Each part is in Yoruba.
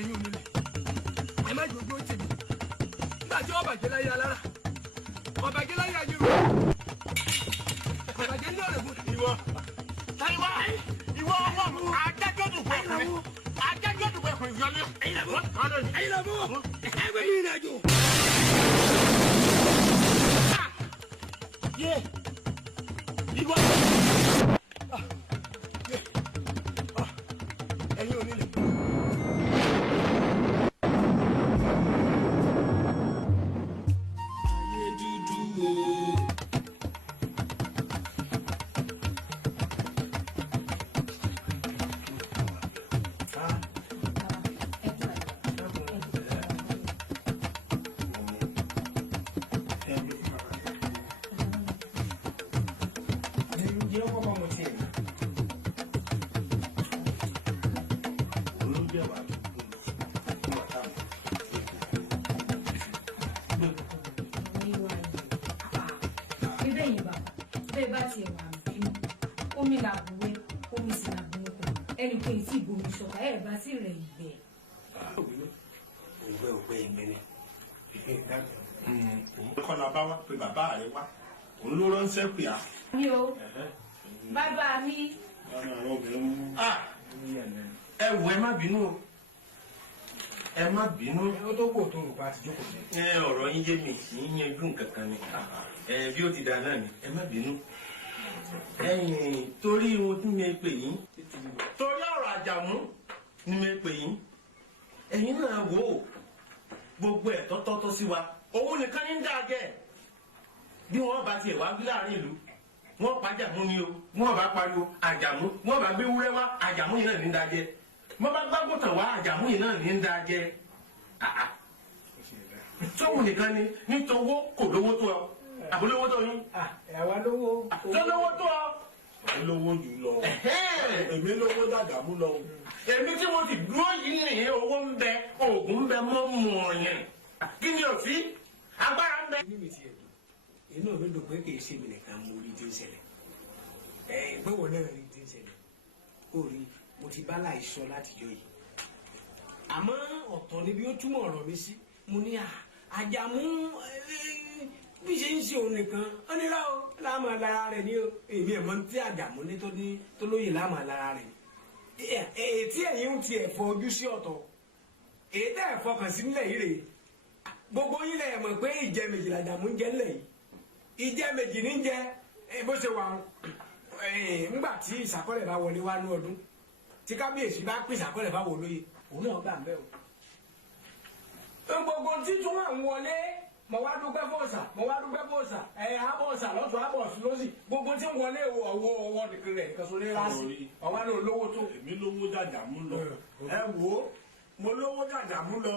ẹ̀yin onílẹ̀ ẹ má jòjó tèmi nígbà tí wọ́n bàjẹ́ láyé alára wọ́n bàjẹ́ láyé ayélu wọ́n bàjẹ́ ní ọ̀rẹ́ fún ìwọ táyíwá ìwọ ọmọ mi adájọ́dùgbò ẹ̀kùnrin adájọ́dùgbò ẹ̀kùnrin yọlé ẹ̀yin làbọ̀ ẹgbẹ́ mi ìrìnàjò. yé ìwọ ẹ̀yin onílẹ̀. Kọ́lá bá wá pé bàbá rẹ̀ wá òun ló ránṣẹ́ pé à. mi o bàbá mi. ẹ wò ẹ má bínú o ẹ má bínú. ó tó kò tó rò pa àtijọ́ kò sí. ọ̀rọ̀ yín yé mi kì í yanjú nǹkan kan ni bí ó ti dà náà ni ẹ má bínú. Torí ohun tí mi pè yín torí ọ̀rọ̀ àjàmú ni mi pè yín ẹ̀yin náà wò ó gbogbo ẹ̀ tọ́tọ́ sí wa òun nìkan ní ń dá jẹ́ bí wọ́n bá tiẹ̀ wá bí láàrin ìlú wọ́n pa àjàmú ni o wọ́n bá pariwo àjàmú wọ́n bá gbé wúrẹ́ wá àjàmú yìí náà ní ń dá jẹ́ wọ́n bá gbàgbọ́tàn wá àjàmú yìí náà ní ń dá jẹ́ tóun nìkan ni nítòwó kò lówó tó ọ àbólówó tó yín. àwa lówó. tó lówó tó ọ. èmi lówó jù lọ èmi lówó dàdàmú lọ. èmi tí mo ti dúró yìí ní owó ń bẹ oògùn ń bẹ mọ́ mọ́ yẹn kí ni ò sí agbára ń bẹ. inú mi dùn pé kì í ṣe mi nìkan mo rí tí ń ṣẹlẹ̀ pé wọ́n náà rí tí ń ṣẹlẹ̀ ó rí mo ti bá láìsọ látijọ́ yìí àmọ́ ọ̀tọ̀ ni bí ó túmọ̀ ọ̀rọ̀ mi sí mo ní àjàmú bí ṣe ń ṣe òun nìkan ó ní láwọn láàmú alára rẹ̀ ní o èmi ẹ̀ mọ́ tí àjàmú ní tó lóye láàmú alára rẹ̀ èyí tí ẹ̀yin ń tiẹ̀ fọ ojú sí ọ̀tọ̀ èyí tẹ́ ẹ̀ fọkàn sí nílẹ̀ yìí rèé gbogbo yín lẹ̀ mọ̀ pé ìjẹ méjì làjàmú ń jẹ nílẹ̀ yìí ìjẹ méjì ní jẹ bó ṣe wà ńgbà tí ìsàkọ́lẹ̀ bá wọlé wá ní ọdún tí kábíyèsí bá pè ìsàkọ́lẹ̀ bá wọ lóye òun náà gbà ń bẹ́ o. gbogbo títún àwọn wọlé mo wá dúpẹ́ fọ́ọ̀sà abọ́ọ̀sà lọ́tún abọ́ọ̀sì lọ́sì gbogbo tí ń wọlé ọwọ́ nìkan rẹ̀ nìkan sórí láti ọwọ́ náà lówó tó. èmi lówó dàdàmú lọ ẹ wò ó mo lówó dàdàmú lọ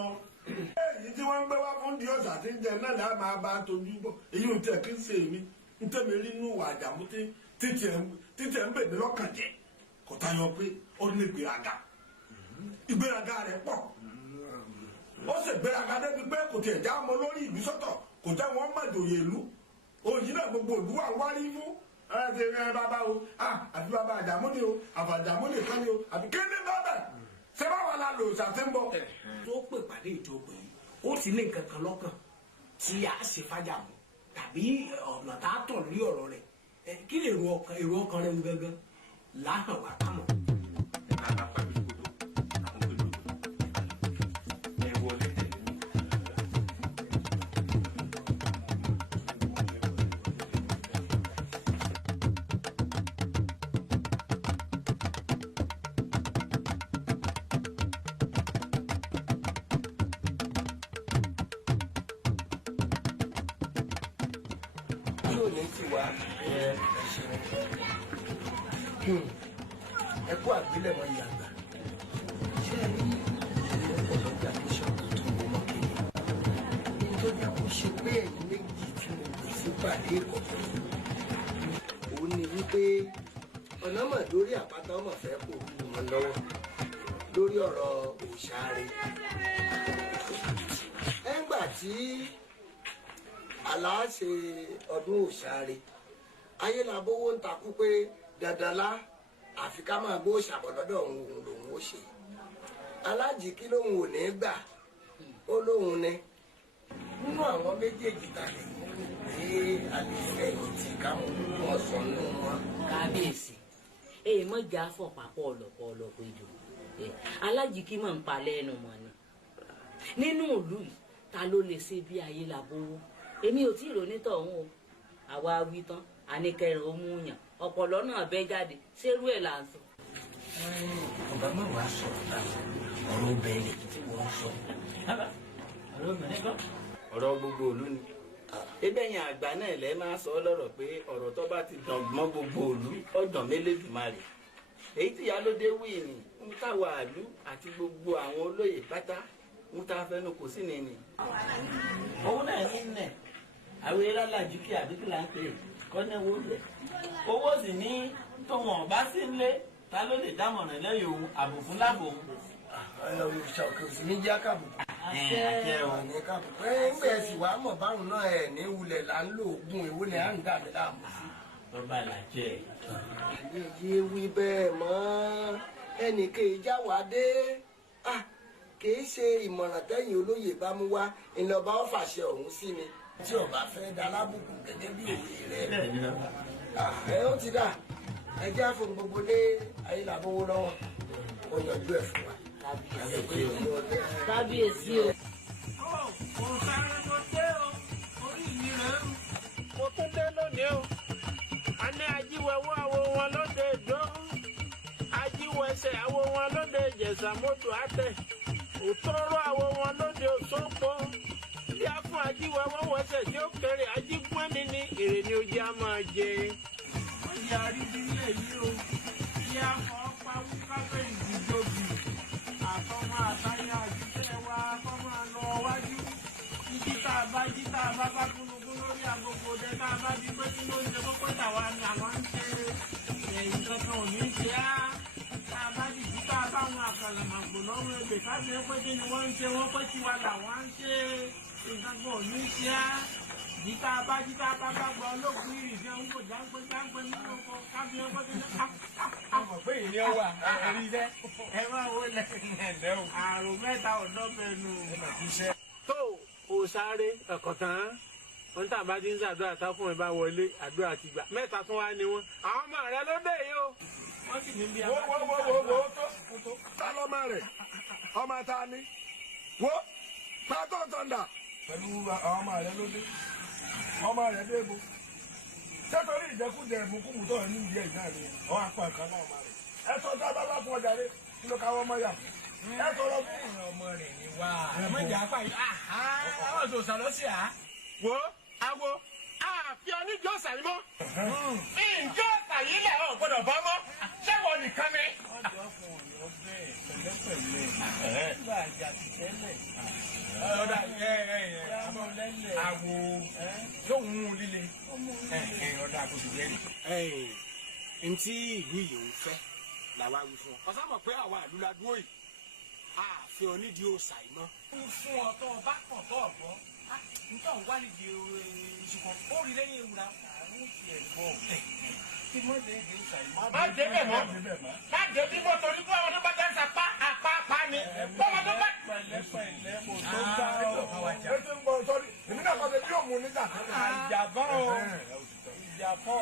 èyí tí wọ́n ń gbé wá fún di ọ̀sà tí ń jẹ náà láà máa bá tojú bọ̀ èyí ò tẹ̀ kí ń ṣe èmi ń tẹ̀mí rí inú àjàmú títí ẹ̀ ń bèbè lọ́kàn jẹ́ kò tayọ pé ó ní ìgbéraga rẹ̀ pọ̀ ó sì gbéraga débi pé kò tiẹ̀ já ọmọ lórí ìlú sọ́tọ̀ kò já wọn mọ̀jòyè ìlú òyìn náà gbogbo ìlú wa wárí fún ẹ bàbá o àfi bàbá àjàmú ni o àfàjàmú nìkan ni o àfi kéde bàbá ṣé báwa la lò ṣàtìǹbọ̀. tó pè pàdé ìjọba yìí ó ti ní nǹkan kan lọ́kàn tí a ṣe fàjàmú tàbí ọ̀nà tá a tọ̀ lórí ọ̀rọ̀ rẹ̀ kí lè èrò ọkàn rẹ̀ ń gángan láhàn wá kámọ̀. ẹ kú àgbélẹ̀ mọ́ ìyá àgbà ṣé ẹ rí ọ̀pọ̀lọpọ̀ àdéṣọ́kù tó wọ́n mọ́ kéde tó jẹ́ kó ṣe pé ẹ̀yìn méjì tí mo kò sí pàdé ìkọ̀kọ̀ òun ni wípé ọ̀nà mọ̀ lórí àpáta ọmọ fẹ́ kò rú wọn lọ́wọ́ lórí ọ̀rọ̀ òṣàrè ẹ̀ngbà tí aláṣẹ ọdún òṣàrè ayé làbówó ń takú pé dandan lá àfi ká máa gbó ṣàbọ̀ lọ́dọ̀ òun lòun ó ṣe alájìkí lòun ò ní gbà ó lóun ní nínú àwọn méjèèjì tàbí pé alẹ́fẹ̀yìntì káwọn wọn sọ nínú wọn. kábíyèsí mọ̀jà fọ̀pápọ̀ ọ̀lọ̀pọ̀ ìjò alájìkí mọ̀ ń pa lẹ́nu mọ́ ni nínú ìlú yìí ta ló lè ṣe bí ayé làbówó èmi ò tí ì ronítọ̀ ọ̀hún o àwa wí tán àníkẹrẹ ó mú yàn ọpọlọ náà bẹ́ jáde ṣérú ẹ̀ là ń sọ. ọba má wàá sọ ọ̀rọ̀ obìnrin tí wọ́n sọ. ọ̀rọ̀ obìnrin kan. ọ̀rọ̀ gbogbo ìlú ni ebẹ́yìn àgbà náà lẹ́ máa sọ lọ́rọ̀ pé ọ̀rọ̀ tó bá ti dàn mọ́ gbogbo ìlú ọ̀dàn mélèdùmarè èyí tí ìyálóde wí ni ń táwa àlú àti gbogbo àwọn olóyè pátá ń ta fẹnu kò sí ni ni. òun náà ní nẹ àwọn eré alájùkí àdúgbò là ń pè é kọ́nẹ́wó rẹ̀ owó sì ní tóun ọ̀bá sí nílé ta ló lè dámọ̀ràn lẹ́yìn òun àbùkún lábò òun. òṣàkè òsì ní jẹ́ káàbù. ní káàbù pé ńgbà ẹ̀ sì wàá mọ̀ báwọn náà ẹ̀ ní wulẹ̀ là ń lo oògùn èwo ni à ń dà mí láàmú sí. lọ́ba làjẹ́ ẹ̀. àyè wí bẹ́ẹ̀ mọ́ ẹnì kejì jáwádé kìí ṣe ìmọ̀ràn tẹ́yìn olóyè bá mú wá ìlọba ó fàṣẹ ọ̀hún sí ni tí ọba fẹ́ da lábùkù gẹ́gẹ́ bí òye rẹ̀. Ó ti dà ẹjẹ́ àfọ̀n gbogbo lé ayélujábówó lọ́wọ́ ó yanjú ẹ̀ fún wa. kábíyèsí o. mo tún dé lónìí o a ní ajíwẹ̀wọ́ àwo wọn lóde ìdó ajíwẹ̀sẹ̀ àwo wọn lóde ìjẹ̀ṣà mọ́tò àtẹ̀ òtọ́rọ́ àwo wọn lóde òṣogbo bí a fún ajíwẹ̀wọ́ wọ̀ṣẹ̀ tí ó kéré ajígbọ́n mi ní èrè ni ojú á máa jẹ. wọ́n yà rí bí ilé yìí o kí a fọ́ pawú káfẹ́ ìdíjọ́bì àtọ́mọ́ àtàyà àjíṣẹ́ wa kọ́ máa lọ wájú títí tá a bá bá gúnugún lórí agogo dẹ tá a bá di pé kí ló ń ṣe kókó tàwa ni àwọn ń ṣe ẹ̀yìn kankan ò ní ṣe á tá a bá dìbò tá a bá wọn àkàlà màgbò lọ́wọ́ ebè ká ṣe pé kí ni wọ́n ń ṣe wọ́n pé tiwa làwọn ń ṣe nǹkan kan ò ní ṣe á jíta bá gbọ́ olóògùn ìrìnsẹ̀ ń kò jáńpé nínú ọkọ̀ kábíyàn pé kí ni ọmọ pé ìní ọwà ẹ̀rí iṣẹ́ ẹ máa wọlé ẹ̀lẹ́ o àrùn mẹ́ta ọ̀dọ́ bẹnu tó o sáré ẹ̀kọ́ tán wọn tà bá ti ń ṣàdúrà tá fún ẹ bá wọlé àdúrà ti gbà mẹ́ta tún wá ní wọn àwọn ọmọ rẹ ló dé yìí o wọn sì ní bí a. wo tó ta lọ́mọ rẹ̀ ọmọ ta ni wo pátó tọ̀ndà pẹ̀lú àwọn ọmọ rẹ̀ ló dé ọmọ rẹ̀ dé bo sẹ́tọ̀rí ìjẹkújẹ ìmúkúmù tó ní ìdí ẹ̀ náà ni ọ̀ apá nǹkan náà ọmọ rẹ̀ ẹ sọ tá a bá bá fún ọjà rẹ̀ kí ló káwọ́ ọmọ yà ẹ sọ̀rọ̀ fún ọmọ rẹ̀ ni wá ọmọdé apá yìí àwọn ọ̀dọ̀ sàlọ́sì à. wo awo àfi oníjọ́ sàyímọ́ ìjọ́ sàyílẹ̀ ọ̀ gbọ́dọ̀ bá mọ́ ṣẹ́wọ̀ nìkan ni. ọjọ́ fún ọ̀yọ́ bẹ́ẹ̀ pẹ̀lẹ́pẹ̀lẹ́ nígbà àjà ti tẹ́lẹ̀ ọ̀dà àwo yóò mú un líle ọ̀dà àkóso jẹ́rìí. ntí ìlú yìí ń fẹ́ làwa wí fún ọ. ọ̀sán mọ̀ pé àwa ìlú la dúró yìí àfi onídìí òòsà yìí mọ́. fún ọ̀tọ̀ ọba kan tó ọ̀gbọ́n nítorí wà nídìí ìṣùkọ̀ ó rí lẹ́yìn ewúra àwọn òsì ẹ̀gbọ́n kí wọ́n lè dé òòsà yìí. má débẹ̀ mọ́ má débí mọ́ torí pé àwọn tó bá jẹ́ sàpá àpá ni bọ́mọ tó bá. pẹ̀lẹ́pẹ̀lẹ́ mo tó bá ọ. ẹ ti ń bọ̀ sọ́rí èmi náà kọ́ bí òun níjà. ìjàbọ̀ ìjàbọ̀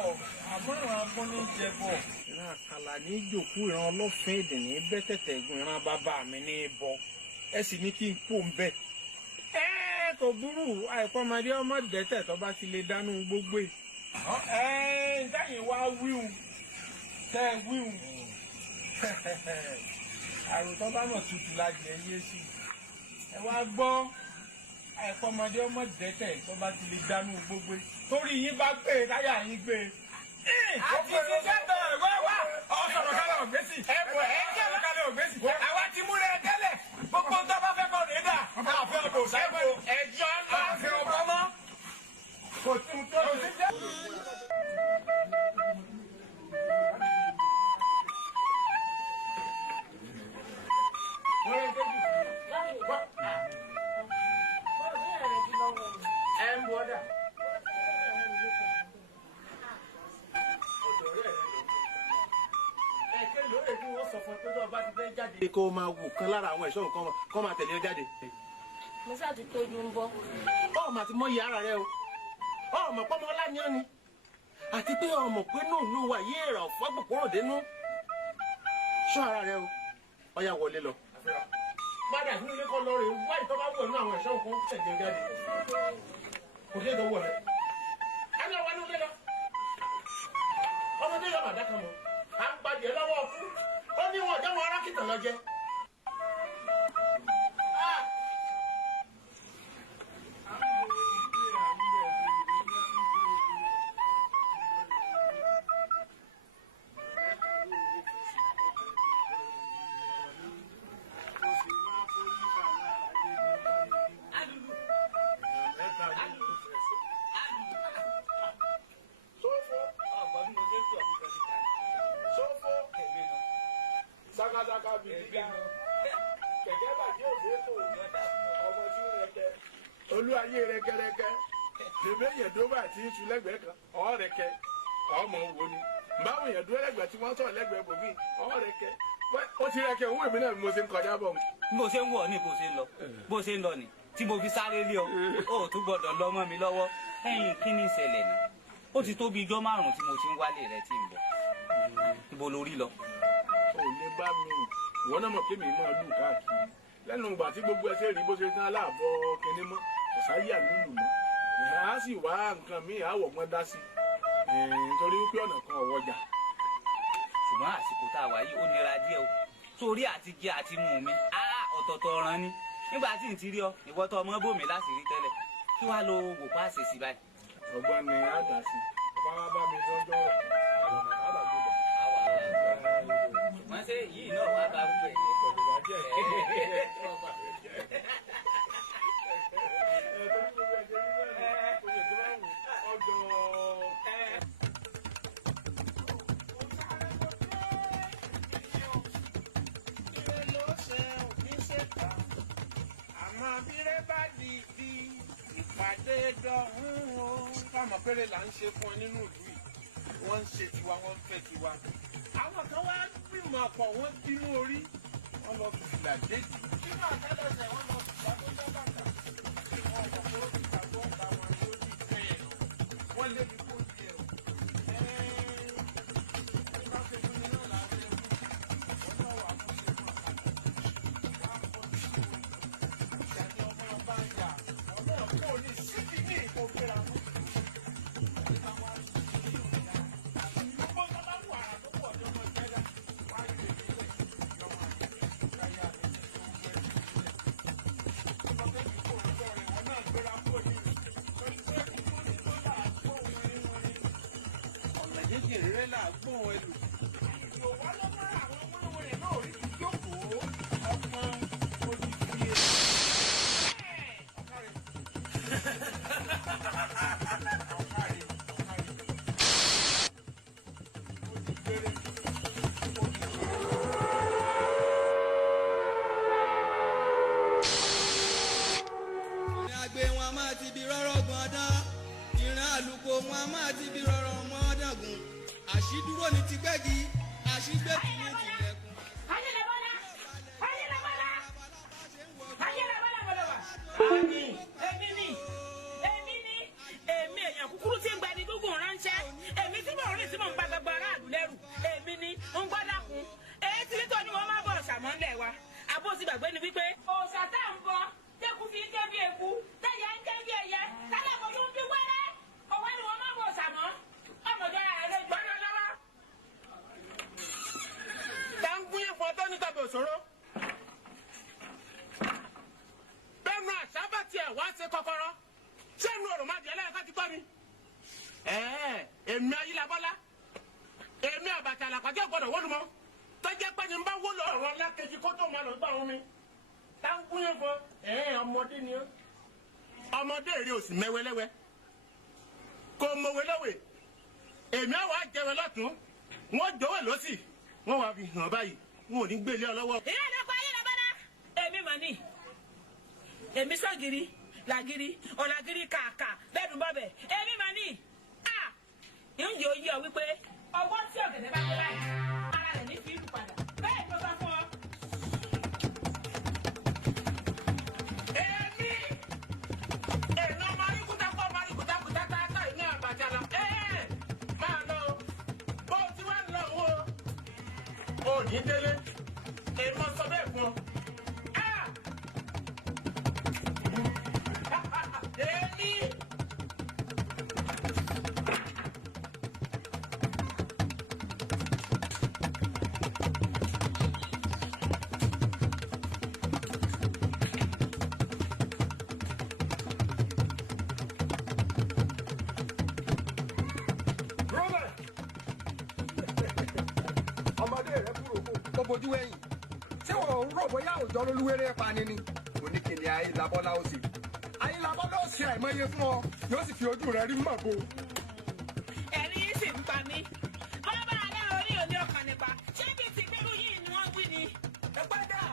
àmọ́ràn abúlé jẹ bọ̀. ìran àkàlà ní ìjòkú ìran ọlọ́fin èdè ní bẹ́tẹ̀tẹ̀ ẹ̀gùn ìran bàbá mi ní bọ ẹ sì ní kí n kó ń bẹ̀. kò burú àìpọ́nmọdé ọmọ dẹ́tẹ̀ tó bá ti lè dánú gbogbo ẹ̀. ìdáyìn wá wíwù tẹ́ ẹ wíwù àrùn tó bá mọ̀ tutù la jẹ yé sí ẹ wá gbọ́ àìpọ́nmọdé ọmọ dẹ́tẹ̀ tó bá ti lè dánú gbogbo ẹ̀ torí yín bá gbé e táyà yín gbé e. àti ṣiṣẹ́ tán ẹ̀wẹ́ wá ọ̀sọ̀rọ̀ kálẹ̀ ògbésì. ẹ̀wẹ̀ ẹ̀ sọ̀rọ̀ kálẹ̀ ògbésì. àwa ti múra ẹ tẹ́lẹ̀ gbogbo tó bá fẹ́ kọ́ rèé dà. àfẹ́ ọ̀dọ̀ sáyẹ́wò ẹ̀jọ́ ńlá àfẹ́ ọ̀bọ mọ́. kò tún tó lè jẹ́. ẹ ń bọ́ dà. lórí èdè wọn sọ fún pé tó bá ti fẹ́ jáde kó máa wò kan lára àwọn ẹ̀ṣọ́ nǹkan kó máa tẹ̀lé ọ jáde. mo ṣáà ti tójú ń bọ́. ọmọ àti mọ iye ara rẹ o ọmọ pọmọ ọláyàn ni àti pé ọmọ pé nùnú wa yé èrà ọ̀fọ́ gbòkúrò dénú ṣọ́ ara rẹ o ọyà wọlé lọ. padà sínú ilé kan lọ rè wá ìtọ́ bá wọ̀ nínú àwọn ẹ̀ṣọ́ nǹkan tẹ̀lé ọ jáde kò sí èdè wọ̀ rẹ. a ní ọwọ́ ní ilé lọ ọmọdé yọ bàdá kan mọ́ à ń gbàjẹ́ lọ́wọ́ ọkú ó ní wọn ọjọ́ wọn arákìtàn lọ jẹ. Sákásáká bìí dá kẹ̀kẹ́ bàjẹ́ òféèfò ọmọ tí ó rẹ̀kẹ́ olú ayé rẹ̀kẹ́rẹ́kẹ́ bèbè yẹ̀dọ́bà tí ń tu lẹ́gbẹ̀ẹ́ kan ọ̀ rẹ̀kẹ́ ọmọ wo ni báwo yẹ̀dọ́ lẹ́gbẹ̀ẹ́ tí wọ́n sọ̀ lẹ́gbẹ̀ẹ́ bòmí ọ̀ rẹ̀kẹ́ ó ti rẹ̀kẹ́ òun èmi náà bí mo ṣe ń kọjá bọ̀. bó ṣe ń wọ̀ ni bó ṣe ń lọ bó ṣe ń lọ ni tí mo fi sáré lé ọ ó tún gbọ́dọ̀ lọ mọ́ mi lọ́wọ́ ẹ̀yìn kí ni ìṣẹ̀lẹ̀ náà ó ti tó bí ijọ́ márùn-ún tí mo ti ń wálé rẹ tí ń bọ̀ ibo lórí lọ. ò lè bá mi ìwọ náà mọ̀ pé mi máa lù káàkiri lẹ́nu ìgbà tí gbogbo ẹsẹ̀ rí bó ṣe tán aláàbọ̀ kẹne mọ́ ọ̀sáyà lùlù mọ́ a sì wá nǹkan míì àwọ̀ gbọ́n dá sí nítorí wípé ọ̀nà kan ọ̀wọ́jà. ṣùgbọ́n àsìkò tá a wà yìí ó nira díẹ̀ o sórí àti jẹ àti mú mi ọ̀tọ̀ọ̀tọ̀ ọ̀ràn ni nígbà tí n ti rí ọ ìwọ tó ọmọ bòmí láti rí tẹ́lẹ̀ kí wàá lo wò pa àṣèṣì báyìí. ọgbọ́n ni a dà sí ọba wa bá mi lọ́jọ́ ọ̀nà àbàgbọ́dọ̀. ṣùgbọ́n ṣé yìí náà wàá bá gbogbo ẹ̀ ìpàdé dọ̀hún o fáwọn péré là ń ṣe fún ẹ nínú ìlú yìí wọ́n ń ṣe tiwa wọ́n ń fẹ́ tiwa àwọn kan wá gbìmọ̀ pọ̀ wọ́n bínú orí wọ́n lọ fi fìlà déjì nínú àtẹ́lẹsẹ̀ wọ́n lọ fìlà tó dá bàtà wọ́n lọ fọ́ fìlà tó ń ta wọn lórí bẹ́ẹ̀ wọ́n lébi kó di ẹ̀ nígbà tó fún mi náà láti ẹ̀ wọ́n náà wà fún ṣe fún àkàtà ọmọ ọba ń jà ọ̀nà kò ní síbi ní ìkókèrà mú. Ìrẹ́ là gbọ́n ẹlò. Yorùbá ló bá àwọn wẹ́wẹ́rẹ́ náà rí ti jókòó ọgbọ́n olùdíje. ìrìn àgbẹ̀ wọn a máa ti bi rọ́rọ́ gbọ́ndán ìrìn àlùkò wọn a máa ti bi rọ́rọ́ mọ́dọ̀gùn àṣìdúró ní ti gbẹ́gi àṣìgbẹ́kì ní tìlẹ̀kùn. Ayélabọ́lá Ayélabọ́lá Ayélabọ́lá gbọ́dọ̀ wà. Èmi èèyàn kúkúrú tí ń gba ẹni gúngùn ránṣẹ́ èmi tí mò ń rìn tí mò ń bá gbogbo aráàlú lẹ́rù èmi ni ń gbọ́dọ̀ kún èyí tí nítorí wọn máa bọ̀ ṣàmọ́lẹ̀ wa àbòsí gbàgbé ni wípé òòṣà tá à ń bọ tẹ́kù fi ń ké bí eku tẹ́yẹ ń ké bí ẹyẹ tálẹ̀ mo tún bí wẹ́rẹ́ ọwọ́ ni wọ́n máa bọ̀ ṣàmọ́ ọmọdé ara rẹ̀ gbọ́dọ̀ lọ́wọ́. Tàǹgùyẹ̀ fún ọtọ́ níta bẹ̀ òṣòro. Bẹ́ẹ̀nu àṣàbà tiẹ̀ wá ṣe kọ́kọ́rọ́. Sẹ́nu ọ̀rọ̀ máa di ẹlẹ́yìn ká ti gbọ́ ni. Èmi Ayélabọ́lá. Èmi àbàtà àlàpàjẹ́ gbọ́dọ̀ wọ́lu mọ́. Tọ́jẹ́ pé ní bá wọ́lu ọ̀rọ̀ lákejì kó tó máa lọ gbà wọn mi. Tàǹgùyẹ̀ fún ọmọdé ni ọ́. Ọmọdé èrè òsì mẹ́wẹ́lẹ́wẹ́. Kò mọ̀wélẹ́wẹ́. Èmi àwọn àjẹwẹ́ lọ́tún. Wọ́n jọ̀wọ́ lọ́sì. Wọ́n wá fi hàn báyìí wọn ò ní gbélé ọ lọ́wọ́. ìyá ìdọ́kọ̀ Ayélabọ́lá èmi mà ní èmi sọ́gìrì làgìrì ọ̀làgìrì kàkà bẹ́ẹ̀dùn bọ́bẹ̀ èmi mà ní ìyóò yí ọ wípé ọwọ́ tí ọ̀gẹ̀dẹ̀ bá gbé báyìí ara rẹ̀ ní fi ìlú padà bẹ́ẹ̀ ni ó bá fọ́ ní délé èèmọ̀ sọ bẹ́ẹ̀ fún ọ. èmi. Bojú ẹ̀yìn ṣé wọn ń rò bóyá òjò lólúwéré pani ni oníkìní ayélabọ́lá ó sì ayélabọ́lá ó ṣe àìmọye fún ọ yóò sì fi ojú rẹ rí mọ̀gbó. ẹ̀rí yìí sì ń pa mí bọ́lá alẹ́ orí òní ọkàn nípa ṣé bí ti gbẹ́rù yìí ni wọ́n wí ni. ẹ gbọ́dọ̀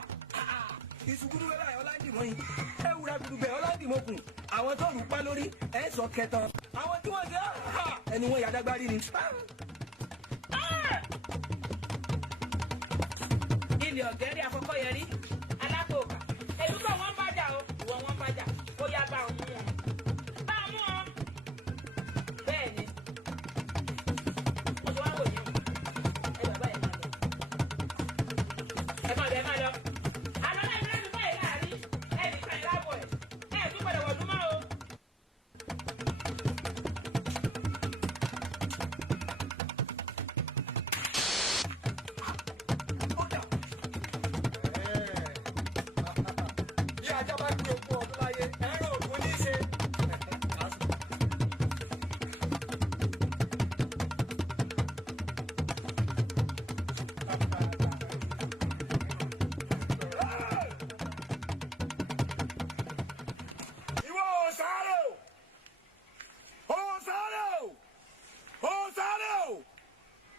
ìṣùgbùrú wẹ́rẹ́ ọ̀làdìmọ́ yìí ewúrẹ́ gbùdùgbẹ́ ọ̀làdìmọ́kùn àwọn tó rù pa lórí ẹ̀ sọ kẹtàn àwọn tí wọ́n ṣe ẹni wọn yàdágbárí ni. ilé ọ̀gẹ́rẹ́ àkọ́kọ́ yẹrí alákòókà èlú kọ́ wọ́n bá jà o ìwọ wọ́n bá jà ó yá bá wọn mú wọn. bá wọn mú wọn. bẹ́ẹ̀ ni mo ti wá wò yín ẹ bàbá ẹ máa lọ. ẹ máa lọ ẹ máa lọ. àlọ́ náà ìrẹsì báyìí láàrin ẹnì kan ìlábọ̀ ẹ̀ tún padà wọ̀dún mọ́ o.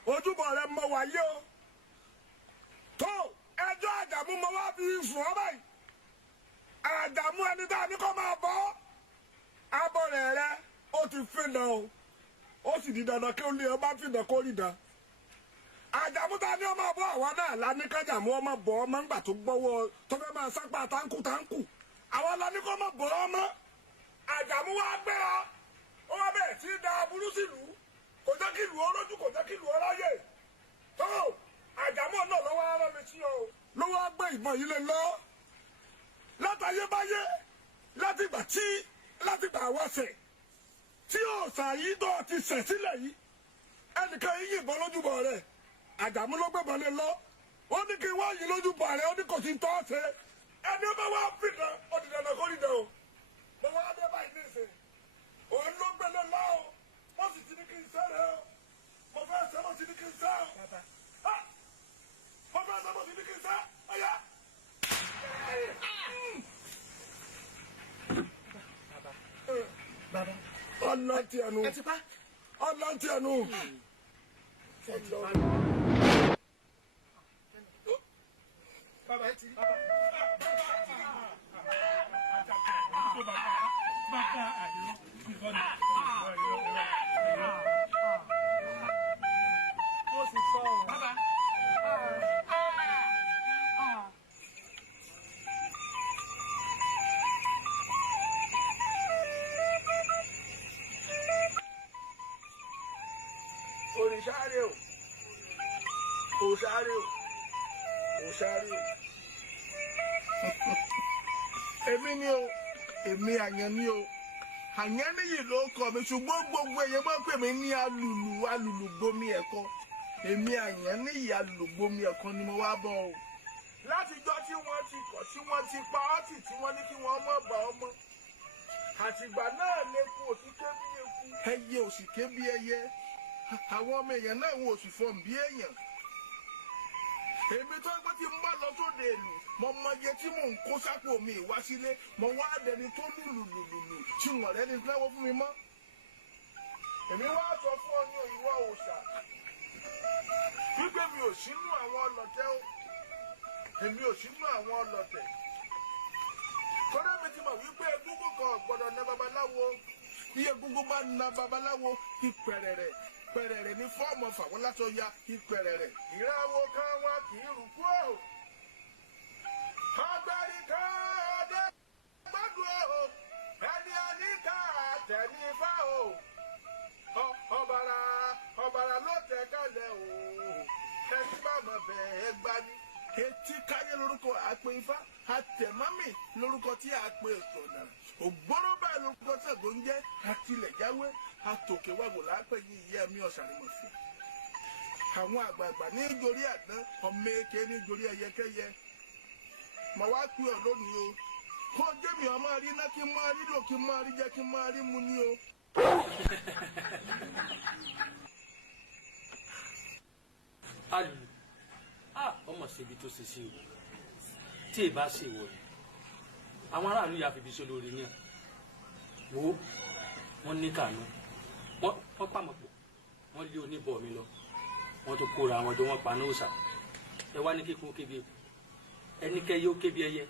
ojúbọ rẹ mọ wáyé o tó ẹjọ́ Àjàmú mọ wá fi sùn ọ báyìí Àjàmú ẹni tá a ní kó máa bọ́ abọ́rẹ̀ rẹ ó ti fìdá o ó sì di dandan kí ó lé ọ bá fìdá kó rí dán Àjàmú tá a ní ọmọ bọ́ àwa náà la ní kájàmú ọmọ bọ́ ọmọ ńgbà tó gbọ́wọ́ tó fẹ́ máa sápá táǹkù àwa la ní kó máa bọ́ ọmọ Àjàmú wá gbéra ó wá bẹ̀rẹ̀ sí í da aburú sílùú kò jẹ́ kí ìlú ọlọ́jú kò jẹ́ kí ìlú ọláyè tó Àjàmú náà lọ́wọ́ ara mi sí o ló wá gbé ìbọn yìí lé lọ látayébáyé látìgbà wáṣẹ̀ tí òòṣà yìí tó ti ṣẹ̀ sílẹ̀ yìí ẹnìkan yìí yìnbọn lójúbọ rẹ̀ Àjàmú ló gbébọn lé lọ ó ní kí wọ́n yìn lójúbọ rẹ̀ ó ní kò sí tọ́ ṣe ẹni ó bá wá fìdá ó ti dandan kó rí dẹ o mo wá dé báyìí ní ìsìn òun ló gbélé lọ o mo sì ti ní kí n sẹ́rẹ̀ o mo fẹ́ sẹ́ mo ti ní kí n sẹ́ o mo fẹ́ sẹ́ mo ti ní kí n sẹ́ ọ̀yá. ọlọ́ntì ẹnu ọlọ́ntì ẹnu. Òrìṣàrè o òṣàrè o òṣàrè o èmi ni o èmi àyàn ni o àyàn níyì ló kọ mi ṣùgbọ́n gbogbo èèyàn máa ń pè mí ní alùlù gbomi ẹ̀kọ́ èmi àyàn níyì alùlù gbomi ẹ̀kọ́ ni mo wá bọ̀ o látijọ́ tí wọ́n ti kọ̀ tí wọ́n ti pa ọ́ tì tí wọ́n ní kí wọ́n mọ̀ bá ọmọ àtìgbà náà lẹ́kùn òsìké bí eku ẹyẹ òsìké bí ẹyẹ àwọn ọmọ èèyàn náà wò sì fọ́n bí èèyàn èmi tó gbé tí n bá lọ sóde ìlú mo mọ iye tí mò ń kó sápò mi wá sílé mo wá dẹni tó lùlùlùlù tí wọn rẹni fẹ́wọ́ fún mi mọ́ èmi wá sọ fún ọ ní òyìnbó òòṣà wípé mi ò sínú àwọn ọlọ̀tẹ̀ o èmi ò sínú àwọn ọlọ̀tẹ̀ kọ́dọ̀ mi ti mọ̀ wípé egúngún kan gbọ́dọ̀ ná babaláwo iye egúngún bá ná babaláwo ìpẹ̀rẹ̀rẹ̀ pẹ̀rẹ̀rẹ̀ ní fọ́ọ̀mù fàwọn látọ̀ ya ìpẹ̀rẹ̀rẹ̀ ìràwọ̀ kan wá kì í rù kú ò agbárí kan ọdẹ gbádùn o ẹni àníkà tẹ̀lé ifá o ọ̀bàrà ló tẹ̀ kalẹ̀ o ẹni bá mọ̀ bẹ́ẹ̀ gbà lórúkọ àpè ifá àtẹ̀mọ́mì lórúkọ tí àpè ìtọ̀nà ògbóró bẹ́ẹ̀ lórúkọ tẹ̀gbọ́ ń jẹ́ àtìlẹ̀jáwé àtòkèwàwò lápẹ̀ yìí ìyá mi ọ̀sàrìmọ̀fẹ́ àwọn àgbààgbà ní ìjòrí àdán ọmọ èké ní ìjòrí ẹyẹkẹyẹ mà wá pè ọ́ lónìí o kó jẹ́mi ọmọ rí iná kí n máa rí lò kí n máa rí jẹ kí n máa rí mu ní o. alù ọmọ ṣebi tó ṣe sí o tí èbá ṣe wọ ni àwọn aráàlú yà fi fi ṣe lórí ní wo wọn ní kànú wọn pàmòpọ̀ wọn lé oníbọ̀ mi lọ wọn tó kóra àwọn jọ wọn pa ní òòṣà ẹ wá ní kíkún kébi eku ẹnikẹ́yẹ ó kébi ẹyẹ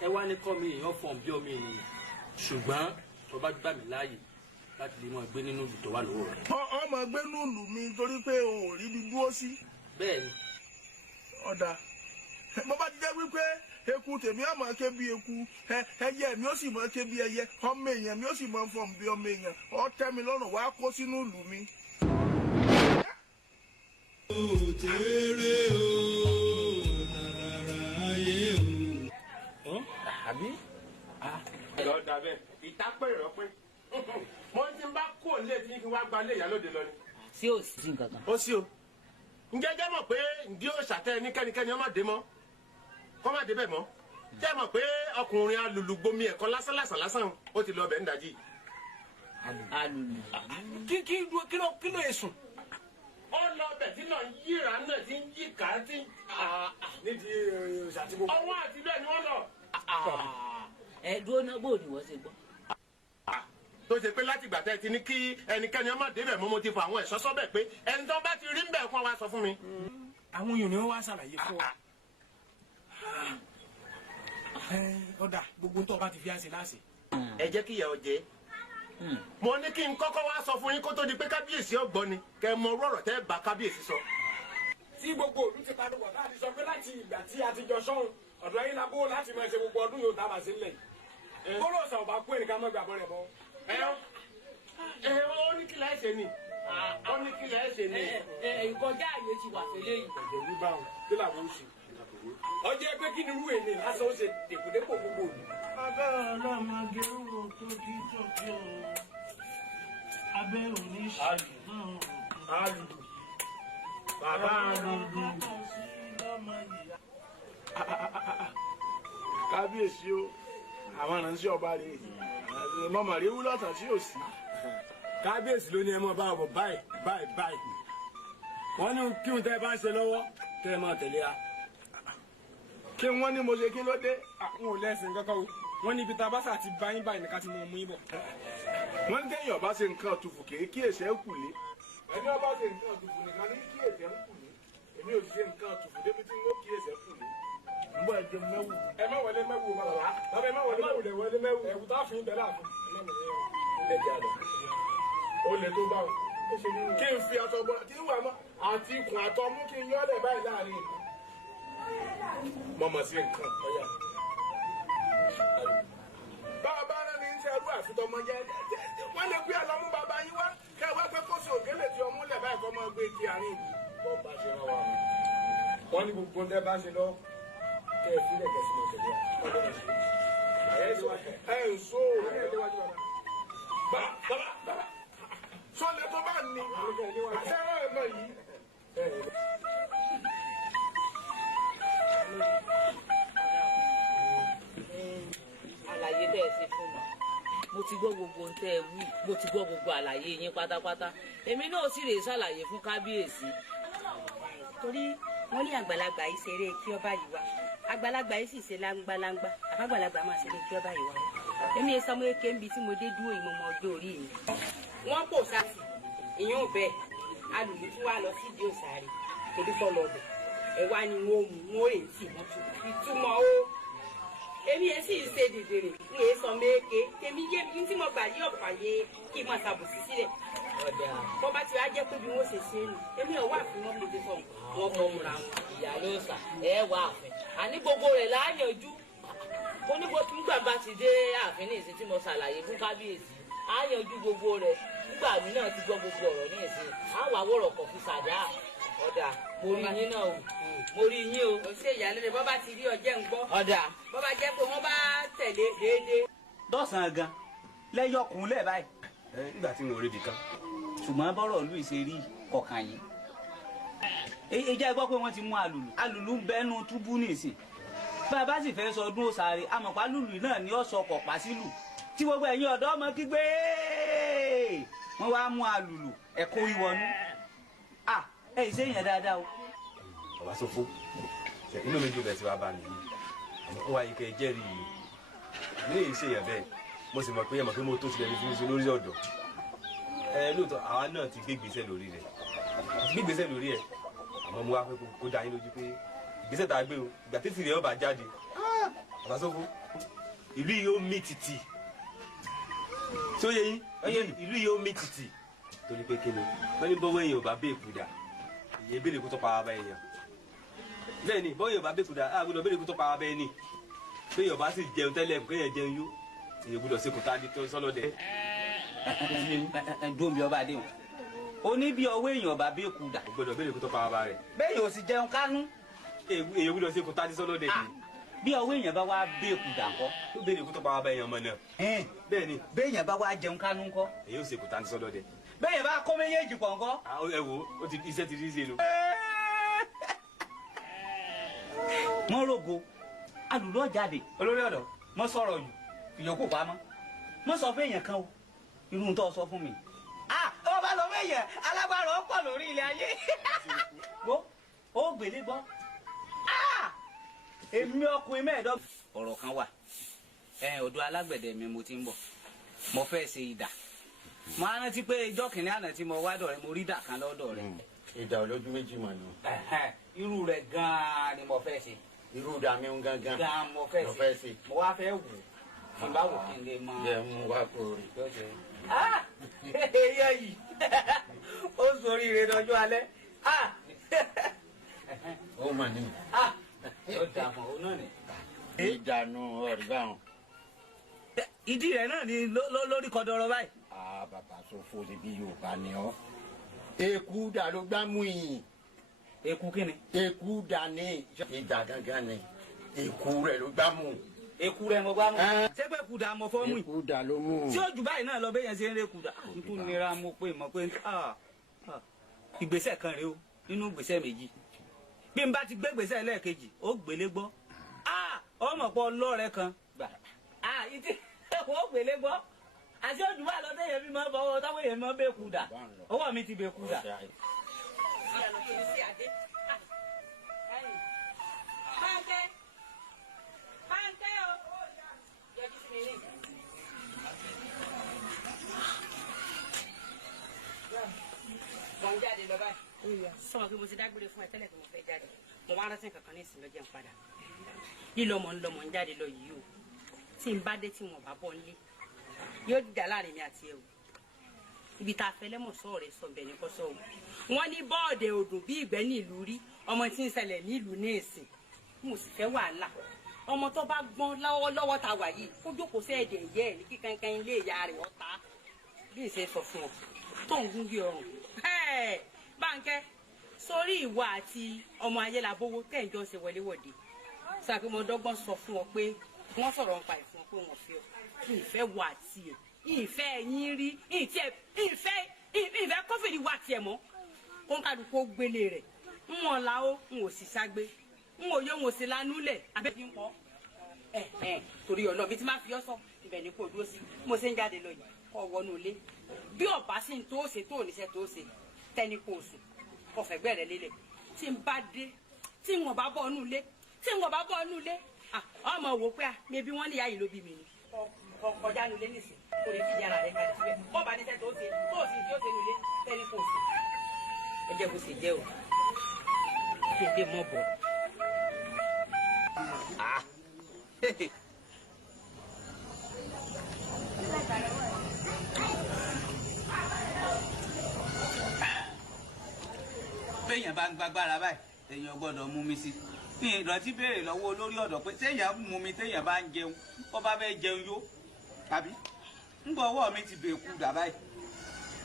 ẹ wá ní kọ́ mi èèyàn fọ̀n bí ọmọ ènìyàn ṣùgbọ́n tó bá gbà mí láàyè láti lè máa gbé nínú ìlú tó wà lọ́wọ́ rẹ̀. ọmọ gbé nínú ìlú mi torí pé o ò rí ibi dúró sí. bẹ́ẹ̀ ni. ọ̀dà mo bá ti jẹ́ wípé eku tèmi á máa ké bí eku ẹyẹ mi ó sì máa ké bí ẹyẹ ọmọ èèyàn mi ó sì máa fọ̀n bí ọmọ èèyàn ó tẹ́ mi lọ́rùn wá kó sínú ìlú mi. òtèrè o nàrà ayé o. àbí. lọ dàbẹ ìtápẹ ìrọpẹ mo ti ń bá kó lé tí kí wá gba lé ìyálóde lọ ni. sí ò sí nǹkan kan. ó sí o ǹjẹ́ jẹ́ mọ̀ pé ǹdí ó ṣàtẹ́ ní kẹ́nikẹ́ni ọmọ dé mọ́ kọ́ má débẹ̀ mọ́ jẹ́ mọ̀ pé ọkùnrin alùlùgbomi ẹ̀kọ́ lásán ó ti lọ ọbẹ̀ ń dajì. alùlù. kí ló èsùn. ó lọ ọbẹ̀ tí náà ń yíra náà ti ń yí ká tí ń. nídìí ṣàtìmọ́. ọwọ́ àti bẹ́ẹ̀ ni wọ́n lọ. ẹ dúró náà bò ní wọ́n ṣe gbọ́. tó ṣe pé láti ìgbà tẹ́ ti ní kí ẹnikẹ́ni ọmọ débẹ̀ mọ́ mo ti fọ àwọn ẹ̀ṣọ́ sọ́bẹ̀ pé ẹni tó bá ti rí ń bẹ̀ kó wá sọ fún mi. àwọn èèyàn ni wọ́n wá ṣàlàyé fún wa. ọ̀dà gbogbo tó o bá ti fi àṣẹ láṣẹ. ẹ jẹ́ kí ìyà ọ jẹ́ mo ní kí n kọ́kọ́ wá sọ fún yín kó tó di pé kábíyèsí ọgbọ́n ni kẹ́ ẹ mọ orú ọ̀rọ̀ tẹ́ bá kábíyèsí sọ. tí gbogbo òlú ti padà wọ̀ láti sọ pé láti ìgbà tí a ti jọ sọ́hun ọ̀dọ̀ yín la bó láti máa ṣe gbogbo ọdún yóò dábàá sílẹ̀ kóró ọ̀sán ọba kú ẹnìkan mọ́ gbàgbọ́ rẹ̀ bọ́. ó ní kí lẹ́ẹ̀ ṣe ni ó ní kí lẹ́ẹ̀ ṣe ni. ìkọjá àyè ti wà fẹlẹ yìí. ọ̀dọ̀ wí báwọn kí làwọn ó ṣe. ọjọ́ pé kí ni irú èlé lásán ó ṣe dèkùdépò gbogbo òlù. abẹ́ ọlọ́mọge ń ro tókí tókí o abẹ́ òní ṣàlù alùlù bàbá alùlù. kábíyèsí o àwọn aránṣẹ́ ọba rèé mọ̀mọ́ rí wúlọ́tàn tí ò sí. kábíyèsí ló ní ẹ mọ báwo báyìí wọ́n ní kí n tẹ́ bá ń ṣe lọ́wọ́ kẹ́ ẹ máa tẹ̀lé a. kí wọ́n ní mo ṣe kí ló dé. àwọn ò lẹ́sìn kankan o wọ́n ní ibi tá a bá sà ti bá yín báyìí nìkan ti mú yín bọ̀. wọ́n ní téèyàn bá ṣe nǹkan ọ̀tùfù kì í kíyèsí ẹ̀ kù lé. ẹni ọba ṣe nǹkan ọ̀tùfù nìkan ní kíyèsí ẹ̀ kù lé. èmi ò ṣe nǹkan ọ̀tùfù débi tí mo kíyèsí ẹ̀ kù lé. ń bọ̀ ẹ̀jẹ̀ mẹ́wù. ẹ má wọlé mẹ́wù o bàbá bàbá ẹ má wọlé mẹ́wù lè wọlé mẹ́wù ẹ̀wù tá a fún yín bẹ́ẹ̀ láàfin ẹ má wọlé ilé ìjà rẹ̀ ó lè tó báwọn. kí n fi aṣọ bọ kí n wà mọ àti ikùn àtọ mú kí n yọ ọ́ lẹ̀ báyìí láàrin ìlú. mọ̀mọ́ sí nǹkan ọ̀yà. bàbá rẹ ní í ṣe ẹrú àfitọ́mọ jẹ́ wọ́n lè pé àlọ́ mú bàbá yín wá kẹ́ ẹ wá pé kó so ògélè tí ọmú lẹ̀ báyìí kọ́ máa gbé ti àárín ìlú. bọ́ bá ṣe rán wa wọ́n ní gbogbo ǹdẹ́ bá ṣe lọ kẹ́ ẹ fílẹ̀ kẹ́sì mọ̀ tẹ̀lé ẹ ń so bàbá sọlẹ̀ tó bá ní àṣẹ́rọ̀ ẹ̀ mọ̀ yìí. àlàyé tẹ́ ẹ ṣe fún mi mo ti gbọ́ gbogbo ohun tẹ́ ẹ wí mo ti gbọ́ gbogbo àlàyé yín pátápátá èmi náà sì rè ṣàlàyé fún kábíyèsí. torí wọ́n ní àgbàlagbà yìí ṣeré kí ọba yìí wá àgbàlagbà yìí sì ṣe láńgbáláńgbá àbágbàlagbà máa ṣeré kí ọba yìí wá èmi ẹ sọmọ eke nbi tí mo dé dúró ìmọ̀mọ́ ọjọ́ orí mi. wọ́n pò sáàsì ìyún bẹ́ẹ̀ alùpùpù tí wàá lọ sídìí òsàrè torí fọ́ lọ bẹ̀ ẹ̀ wá ni wọ́n mú wọ́n ètí wọ́n tún ìtumọ̀ o èmi ẹ sì ṣe dìdìrì ń lè sọ méke tèmi yé mi tí mo gbà yí ọ̀pá yé kí n máa ṣàbòsí sílẹ̀ bọ́ bá ti wá jẹ́ pé bí wọ́n ṣe ṣe é nù èmi ò wà fún wọn lóde sọ wọn mọ múra wọn. ìyá ló sà ẹ wà àfin àní gbogbo rẹ̀ láàyànjú ó ní bó tún gbàgbà ti dé ààfin ní ìsìn tí mo ṣàlàyé fún kábíyèsí àyànjú gbogbo rẹ̀ nígbà mi náà ti gbọ́ gbogbo ọ̀rọ̀ ní ìsìn àwọn àwòrán kan fi ṣàdá ọ̀dà mo rí yín náà o mo rí yín o. ó ṣe ìyàlẹ́ bọ́ bá ti rí ọjẹ́ ń gbọ́. ọ̀dà bọ́ bá jẹ́ pé wọ́n bá tẹ̀lé déédéé. dọ́sàn-án gan lẹ́yọkùnlẹ̀ báyìí. nígbà tí mo rí ibì kan. ṣùgbọ́n bọ́rọ̀ ìlú ìṣe rí kọ̀ọ̀kan yìí. ẹ jẹ́ gbọ́ pé wọ́n ti mú alùlù ń bẹ́nu túbú nìsín. bá a bá sì fẹ́ sọ ọdún òsàrè àmọ̀pá lùlù náà ni ó sọ kọ̀pá sílù tí gbogbo ẹ̀yin ọ̀dọ́ ọmọ kígbe wọ́n wá mú alùlù ẹ̀kọ́ ìwọ̀nú. ẹ ṣe yẹn dáadáa o. Babasofo inú mi dùn bẹ́ẹ̀ tí wàá bá mi yìí ó wáyé kẹ́ ẹ jẹ́rìí mi ní ìṣe yẹn bẹ́ẹ̀ mo sì mọ̀ pé mo tó tilẹ̀ ní fi ṣe lórí ọ̀dọ̀ lóòótọ́ àwa náà ti gbé ìgbésẹ̀ lórí rẹ̀ gbé ìgbésẹ̀ lórí ẹ̀ àmọ́ mo wá pé kó dá yín lójú pé ìgbésẹ̀ tá a gbé o ìgbà títì rẹ̀ ọba jáde Babasofo ìlú yìí ó mì tìtì tí ó yẹ yín ìlú yìí ó mì tìtì torí pé kí ni wọ́n ní bọ́wọ́ èèyàn ò bá bẹ́ẹ̀ kú dà ìyẹn béèrè kó tó pa ara bá èèyàn bẹ́ẹ̀ ni bọ́wọ́ èèyàn bá bẹ́ẹ̀ kú dà á gbọ́dọ̀ béèrè kó tó pa ara bá ẹni pé èèyàn bá sì jẹun tẹ́lẹ̀ kéèyàn jẹun yó èèyàn gbọ́dọ̀ ṣe kò tá a di tó sọ́lọ́dẹ. dùn bí ọba dé o ó ní bí ọwọ́ èèyàn bá bẹ́ẹ̀ kú dà. gbọ́dọ̀ béèrè kó tó pa ara bá rẹ̀. bẹ́ẹ̀ yóò sì jẹun kánú. èèyàn gbọ́dọ̀ ṣe kò tá a di sọ́lọ́dẹ. bí ọwọ́ èèyàn bá wá bẹ́ẹ̀ kú dà ńkọ́. ó béèrè kó tó pa ara bá èèyàn mọ́ náà. bẹ́ẹ̀ ni bẹ́ẹ̀ èèyàn bá wá jẹun kánú ńkọ́. èèyàn ò ṣe kò tá a di sọ́lọ́dẹ. bẹ́ẹ̀ yẹn bá kó méjèèjì pọ̀ ńkọ́. ẹ wo iṣẹ́ ti rí ṣe nu. wọ́n rògo alùlọ́ jáde olórí ọ̀dọ́ mọ́ sọ̀rọ̀ jù ìyókù pamọ́ mọ́ sọ fún èèyàn kan o irú tó sọ fún mi. ó bá lọ fún èèyàn alágbára ó pọ̀ lórí ilẹ̀ ayé wo ó gbélé gbọ́ èmi ọkùnrin mẹ́ẹ̀ẹ́dọ́gbọ̀n. ọ̀rọ̀ kan wà ọ̀dọ̀ alágbẹ̀dẹ mi mo ti ń bọ̀ mo fẹ́ ṣe idà mo á rántí pé ijọ́ kìnìún àná tí mo wá dọ̀ rẹ mo rí idà kan lọ́dọ̀ rẹ. ìdá olójú méjì mà nù. irú rẹ̀ gan-an ni mo fẹ́ ṣe. irú ìdá mi ń gangan. gan mo fẹ́ ṣe mo wá fẹ́ wù kí n bá wù kí n lè mọ. jẹ mú wá kúrò. èèyàn yìí ó sórí ire lọ́jọ́ alẹ́. ó mà ní. ó dààmú ó náà ni. ìdànù ọ̀rí báwọn. ìdí rẹ̀ náà ni lórí kọdọrọ báyìí. Babasofo ti bí Yorùbá ni ọ. Eku dà ló gbá mú yìí. Eku kíni. Eku dà ní. Ìdà gangan ni. Eku rẹ̀ ló gbá mú. Eku rẹ̀ mo gbá mú. ṣé pé eku dà mo fọ́ mú yìí. Eku dà ló mú. tí ó jù báyìí náà lọ bẹ́yẹn ṣe ń rí eku dà. n tún nira mo pé ìgbésẹ̀ kan rèé o nínú ìgbésẹ̀ méjì. bí n bá ti gbé ìgbésẹ̀ lẹ́ẹ̀kejì ó gbélé gbọ́. ọmọ pọ̀ lọ́rẹ̀ kan. ìdí ó gbélé gbọ́ àti ojú bá lọ tẹ̀yẹ̀ mi máa ń bọ̀ táwọn èèyàn máa ń bẹ́ẹ̀ kú dà ọwọ́ mi ti bẹ́ẹ̀ kú dà. mo ń jáde lọ báyìí sọ pé mo ti dágbére fún ẹ tẹ́lẹ̀ pé mo fẹ́ jáde mo wá rántí kankan ní ìsìn lọ́jọ́ ń padà lílọ mọ̀ ń lọ mọ̀ ń jáde lọ yìí o tí n bá dé tí wọn bá bọ́ nílé yóò dìjà láàrin mi àti ẹ o ibi tá a fẹ́ lẹ́mọ̀ sọ̀rọ̀ rẹ sọ bẹ́ẹ̀ ni kò sọ o wọ́n ní bọ́ọ̀dẹ̀ òdùn bí ìgbẹ́ ní ìlú rí ọmọ tí ń ṣẹlẹ̀ ní ìlú ní ìsìn mo sì fẹ́ wàhálà ọmọ tó bá gbọ́n lọ́wọ́ ta wà yìí ó jókòó sí ẹ̀dẹ̀ ìyẹ́ ẹ̀ ní kíkankan ilé ìyá rẹ̀ ọ̀tá bí ìṣe sọ fún ọ tó ń gún bí ọrùn Bánkẹ́ sórí ìwà àti ọmọ ayélabówó tẹ̀ ń jọ ṣe wọléwọ̀de sàpémọdọ́gbọ́n sọ fún ọ pé wọ́n sọ̀rọ̀ ń pa ìfún ọ pé wọ́n fi ọ ìfẹ́ wà tiẹ̀ ìfẹ́ yín rí ìfẹ́ kọ́fìrí wà tiẹ̀ mọ́ kó ń kálukú ó gbélé rẹ̀ ń wọ̀n la ó ń ò sì ságbe ń ò yóò ń ò sì lanúlẹ̀ abẹ́bí ń pọ̀ torí ọ̀nà mi ti máa fi ọ́ sọ ibẹ̀ ní kò dúró sí mo ṣe ń jáde lọ yìí kọ́ wọnú ilé bí ọ̀bá sì ń tó ṣe tó oníṣẹ́ tó ṣe tẹ́ni kò sùn kò fẹ́ gbẹ̀rẹ̀ lélẹ̀ tí n bá dé tí wọn bá bọ̀ ọ́nú ilé ọmọ wò pé mẹbi wọn níyà yìí ló bí mi ni kọjá nulẹ̀ nìsín kò lè fi yàrá rẹ̀ kalẹ̀ síbẹ̀ bọ́ bá níṣẹ́ tó ṣe tó sì tí ó ṣe nulẹ̀ tẹ́ni kò sùn ẹ jẹ́ kó sì jẹ́ o kí n dé mọ́ bọ̀. béèyàn bá ń gbàgbára báyìí èèyàn gbọ́dọ̀ mú mi sí ní ìrántí béèrè lọ́wọ́ olórí ọ̀dọ́ pé téèyàn mú mi téèyàn bá ń jẹun bó bá fẹ́ jẹun yó tàbí ń bọ ọwọ́ mi ti bèèkú dà báyìí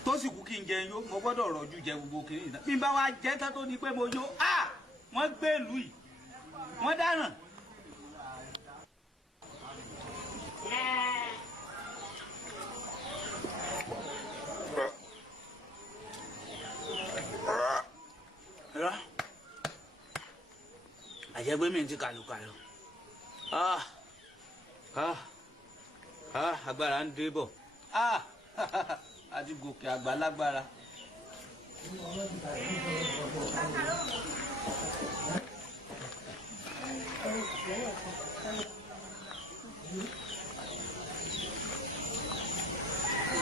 tó sì kú kí n jẹ yó mo gbọ́dọ̀ rọ̀jú jẹ gbogbo kiri ìdá bí n bá wá jẹ tán tó di pé mo yó wọ́n gbé ìlú yìí wọ́n dáràn. àjẹgbé mi ti kàlùkàlù agbára ń dé bọ̀ àti gòkè àgbà lágbára.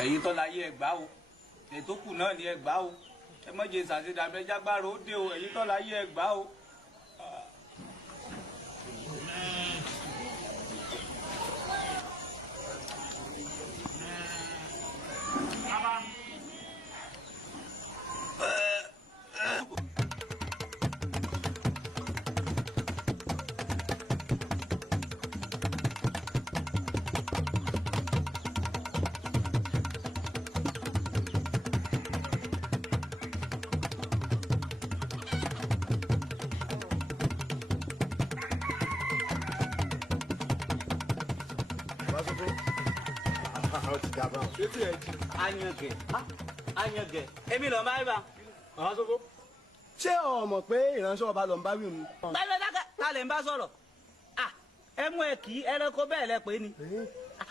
ẹ̀yin tó láyé ẹgbà o ètò kù náà ní ẹgbà o ẹ mọ̀jẹ̀ ṣàṣedàbẹ́jágbára ó dé o ẹ̀yin tó láyé ẹgbà o. Anyangẹ èmi lọ bá ibà. BABASOFO ṣé o mọ̀ pé ìránṣẹ́ ọba lọ ń bá wí mu. báyọ̀ dákẹ́ ta lè ń bá sọ̀rọ̀ ẹ mú ẹ kì í ẹranko bẹ́ẹ̀ lẹ pé ni